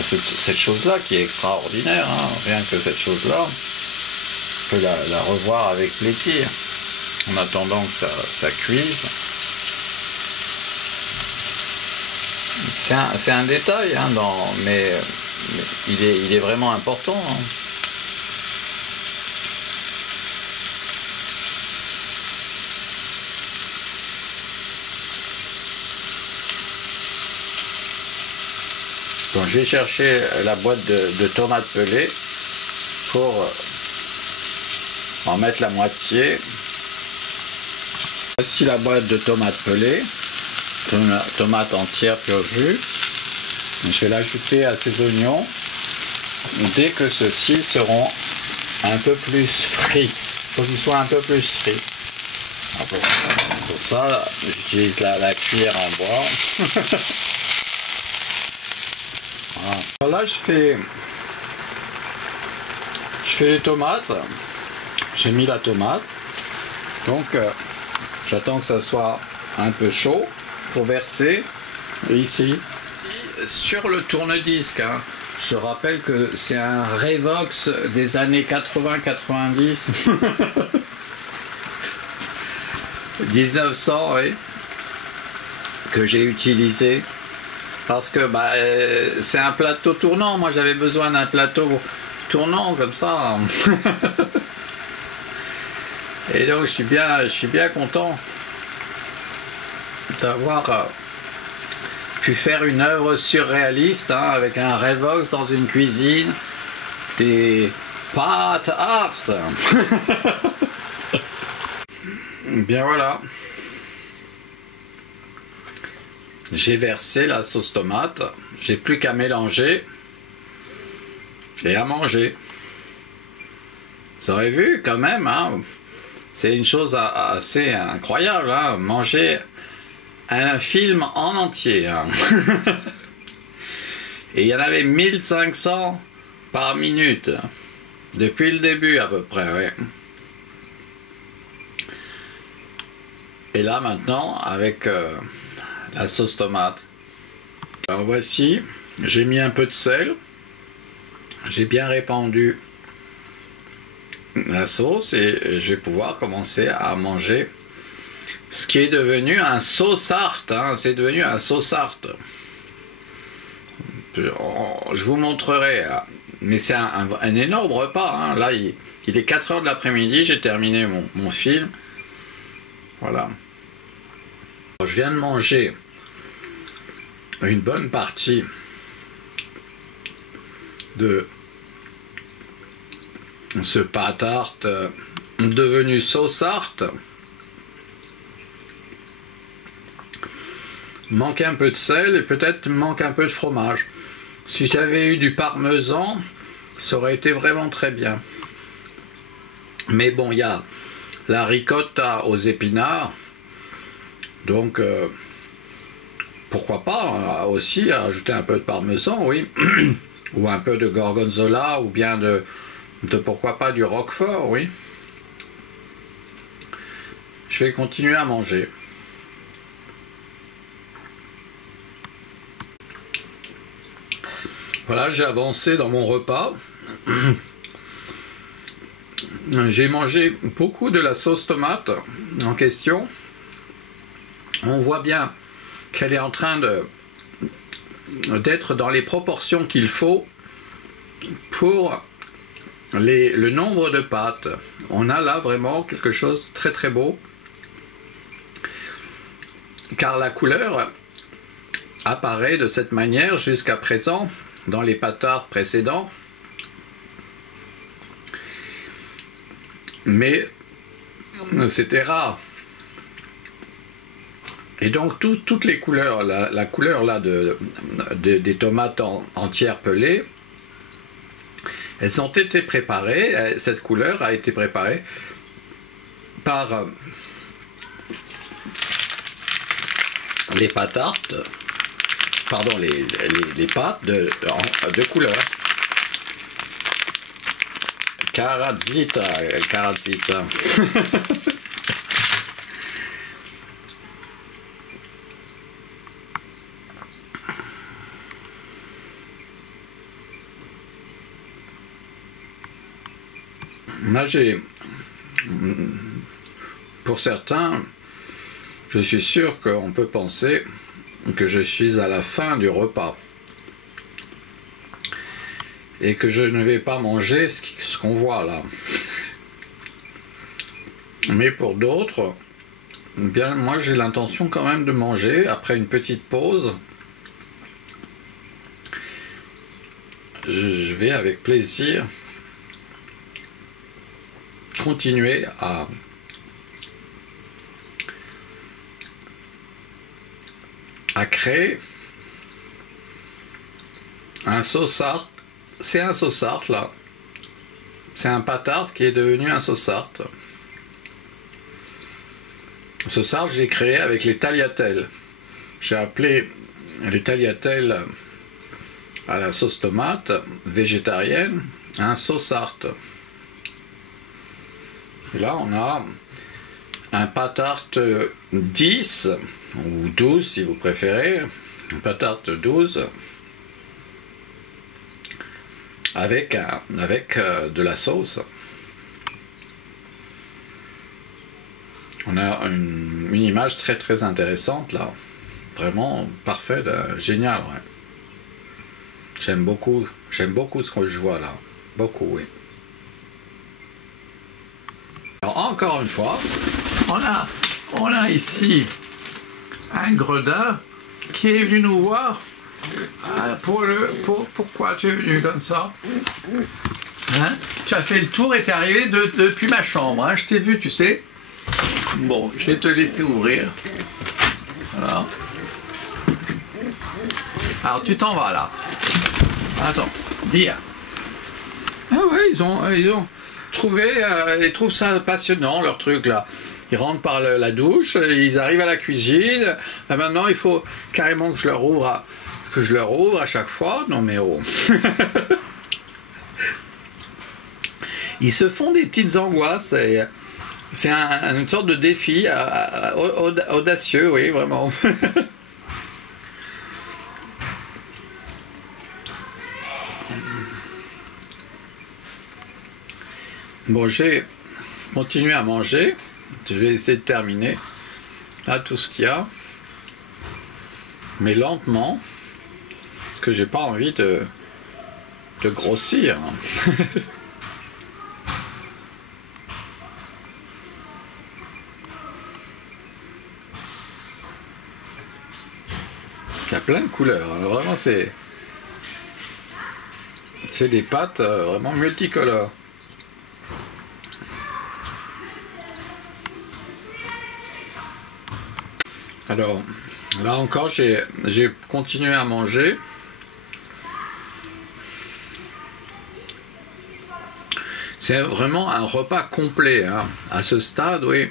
C'est cette chose-là qui est extraordinaire, hein. Rien que cette chose-là, on peut la revoir avec plaisir, en attendant que ça cuise. C'est un détail, hein, mais il est vraiment important, hein. Donc je vais chercher la boîte de tomates pelées pour en mettre la moitié. Voici la boîte de tomates pelées, tomates entières pur jus. Je vais l'ajouter à ces oignons dès que ceux-ci seront un peu plus frits. Il faut qu'ils soient un peu plus frits. Pour ça, j'utilise la cuillère en bois. Voilà. Alors là, je fais les tomates. J'ai mis la tomate. Donc, j'attends que ça soit un peu chaud pour verser ici. Sur le tourne-disque, hein. Je rappelle que c'est un Revox des années 80-90. 1900, oui. Que j'ai utilisé. Parce que c'est un plateau tournant. Moi, j'avais besoin d'un plateau tournant comme ça. Et donc, je suis bien content d'avoir pu faire une œuvre surréaliste, hein, avec un Revox dans une cuisine, des pâtes art. Bien voilà. J'ai versé la sauce tomate, j'ai plus qu'à mélanger et à manger. Vous aurez vu quand même, hein, c'est une chose assez incroyable, hein, manger un film en entier. Hein. Et il y en avait 1500 par minute, depuis le début à peu près, ouais. Et là maintenant, avec la sauce tomate. Alors voici, j'ai mis un peu de sel, j'ai bien répandu la sauce et je vais pouvoir commencer à manger ce qui est devenu un sauce-art, hein, c'est devenu un sauce-art. Je vous montrerai, mais c'est un énorme repas, hein. Là il est 4 h de l'après-midi, j'ai terminé mon film. Voilà. Je viens de manger une bonne partie de ce pâte art devenu sauce art. Manque un peu de sel et peut-être manque un peu de fromage. Si j'avais eu du parmesan, ça aurait été vraiment très bien. Mais bon, il y a la ricotta aux épinards, donc pourquoi pas aussi ajouter un peu de parmesan, oui, ou un peu de gorgonzola, ou bien de pourquoi pas du roquefort, oui. Je vais continuer à manger. Voilà, j'ai avancé dans mon repas. J'ai mangé beaucoup de la sauce tomate en question. On voit bien qu'elle est en train d'être dans les proportions qu'il faut pour le nombre de pâtes. On a là vraiment quelque chose de très très beau, car la couleur apparaît de cette manière jusqu'à présent dans les pâtards précédents, mais c'était rare. Et donc toutes les couleurs, la couleur là des tomates entières pelées, elles ont été préparées, cette couleur a été préparée par les pâtards, pardon, les pâtes de couleur. Karazita. Là, pour certains, je suis sûr qu'on peut penser que je suis à la fin du repas et que je ne vais pas manger ce qu'on voit là. Mais pour d'autres, bien, moi j'ai l'intention quand même de manger après une petite pause. Je vais avec plaisir continuer à créer un saussart. C'est un saussart là. C'est un pâtard qui est devenu un saussart. Saussart, j'ai créé avec les tagliatelles. J'ai appelé les tagliatelles à la sauce tomate végétarienne un saussart. Et là, on a un pâtard 10 ou 12 si vous préférez, un pâtard 12 avec de la sauce. On a une image très très intéressante là, vraiment parfaite, génial. Ouais. J'aime beaucoup ce que je vois là, beaucoup, oui. Alors, encore une fois, on a ici un gredin qui est venu nous voir. Pourquoi tu es venu comme ça, hein? Tu as fait le tour et tu es arrivé depuis ma chambre, hein? Je t'ai vu, tu sais. Bon, je vais te laisser ouvrir. Voilà. Alors tu t'en vas là. Attends, dire. Ah ouais, ils ont trouvé, ils trouvent ça passionnant leur truc là. Ils rentrent par la douche, ils arrivent à la cuisine. Et maintenant il faut carrément que je leur ouvre à chaque fois. Non mais oh. Ils se font des petites angoisses. C'est une sorte de défi audacieux, oui, vraiment. Bon, j'ai continué à manger. Je vais essayer de terminer là tout ce qu'il y a. Mais lentement, parce que j'ai pas envie de grossir. Il y a plein de couleurs, hein. Vraiment c'est des pâtes vraiment multicolores. Alors là encore j'ai continué à manger. C'est vraiment un repas complet, hein. À ce stade, oui.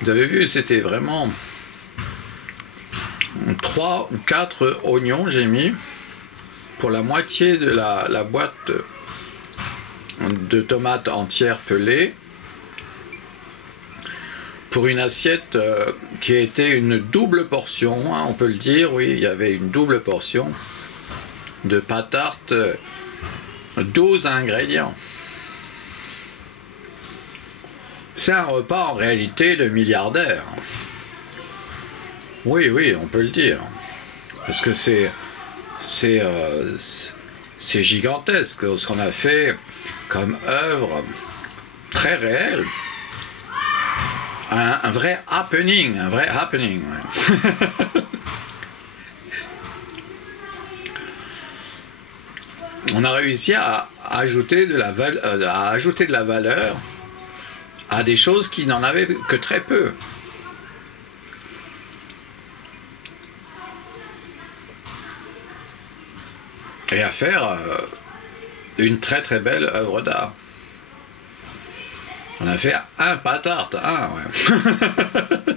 Vous avez vu, c'était vraiment 3 ou 4 oignons, j'ai mis pour la moitié de la boîte de tomates entières pelées, pour une assiette qui a été une double portion, hein, on peut le dire, oui, il y avait une double portion de pâte tarte, 12 ingrédients. C'est un repas en réalité de milliardaire. Oui, oui, on peut le dire. Parce que c'est gigantesque ce qu'on a fait comme œuvre très réelle. Un vrai happening, ouais. On a réussi à ajouter de la valeur à des choses qui n'en avaient que très peu. Et à faire une très très belle œuvre d'art. On a fait un pâte tarte, ouais.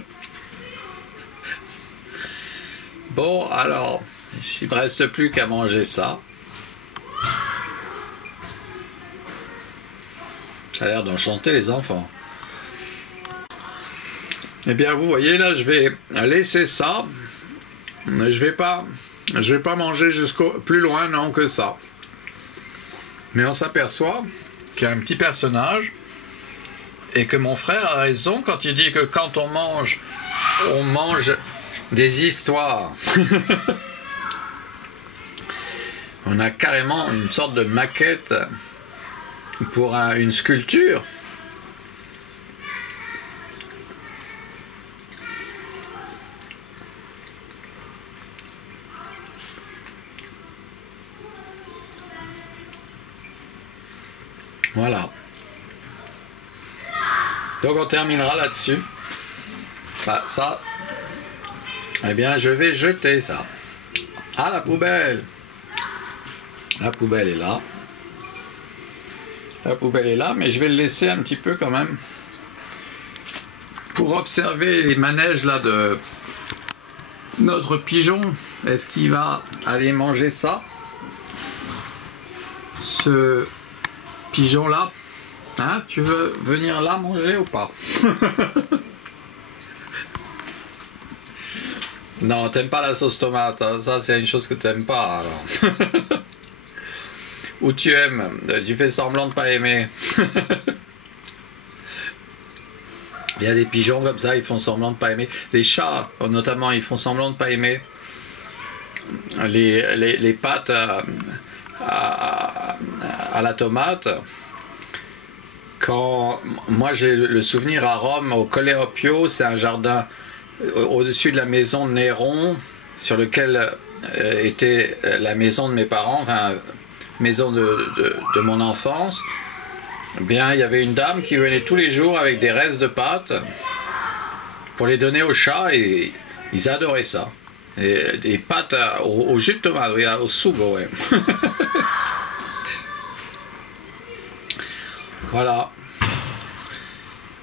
Bon, alors, il ne me reste plus qu'à manger ça. Ça a l'air d'enchanter les enfants. Eh bien, vous voyez, là, je vais laisser ça. Mais je vais pas manger jusqu'au plus loin, non, que ça. Mais on s'aperçoit qu'il y a un petit personnage et que mon frère a raison quand il dit que quand on mange des histoires. On a carrément une sorte de maquette pour une sculpture. Voilà. Donc on terminera là-dessus. Ça, eh bien je vais jeter ça à la poubelle. La poubelle est là. La poubelle est là, mais je vais le laisser un petit peu quand même pour observer les manèges là de notre pigeon. Est-ce qu'il va aller manger ça? Ce pigeon là, hein, tu veux venir là manger ou pas? Non, t'aimes pas la sauce tomate, hein. Ça c'est une chose que t'aimes pas alors. Ou tu aimes, tu fais semblant de pas aimer. Il y a des pigeons comme ça, ils font semblant de pas aimer. Les chats, notamment, ils font semblant de pas aimer les pâtes à la tomate. Quand moi j'ai le souvenir à Rome, au Colle Oppio, c'est un jardin au-dessus de la maison de Néron, sur lequel était la maison de mes parents, enfin maison de mon enfance. Eh bien, il y avait une dame qui venait tous les jours avec des restes de pâtes pour les donner aux chats et ils adoraient ça. Et des pâtes au jus de tomate, oui, au sugo, ouais. Voilà.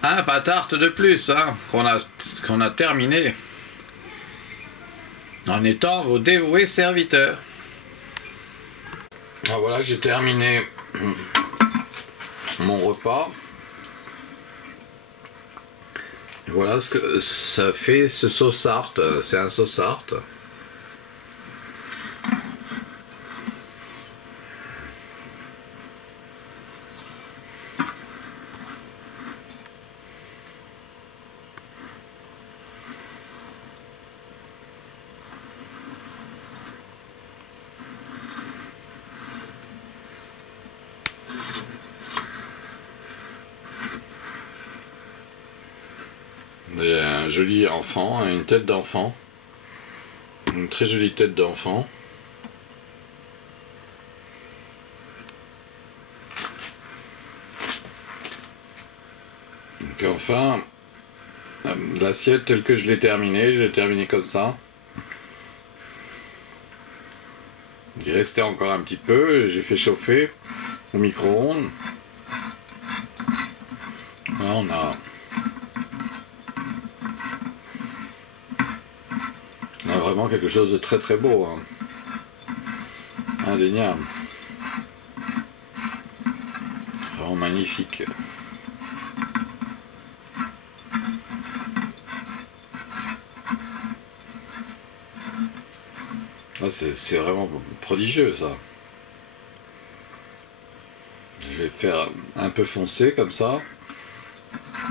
Un pâte tarte de plus, hein, qu'on a terminé en étant vos dévoués serviteurs. Ah, voilà, j'ai terminé mon repas. Voilà ce que ça fait, ce saussart. C'est un saussart. Et un joli enfant, une tête d'enfant, une très jolie tête d'enfant. Donc enfin, l'assiette telle que je l'ai terminée comme ça. Il restait encore un petit peu, j'ai fait chauffer au micro-ondes. Là, on a vraiment quelque chose de très très beau, hein. Indéniable. Vraiment magnifique. Ah, c'est vraiment prodigieux ça. Je vais faire un peu foncé comme ça.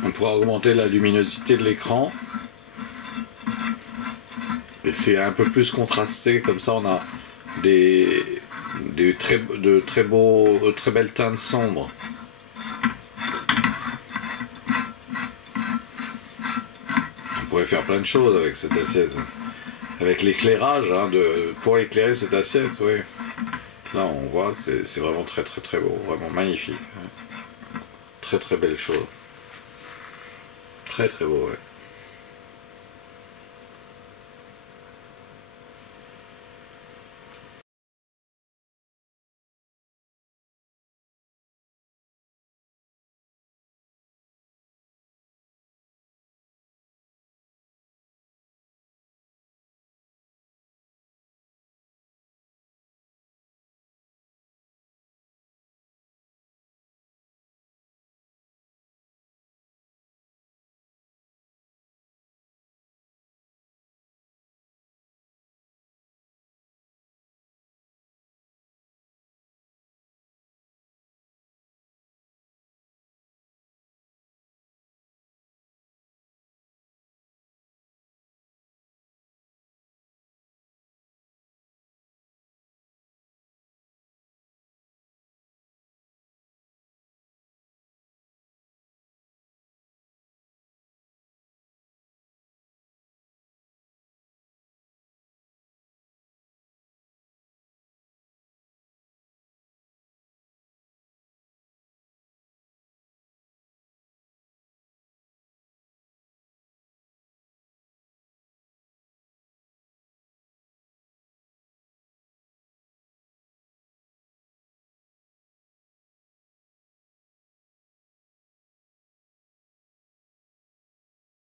On pourra augmenter la luminosité de l'écran. Et c'est un peu plus contrasté, comme ça on a de très belles teintes sombres. On pourrait faire plein de choses avec cette assiette. Avec l'éclairage, hein, pour éclairer cette assiette, oui. Là on voit, c'est vraiment très très très beau, vraiment magnifique. Très très belle chose. Très très beau, ouais.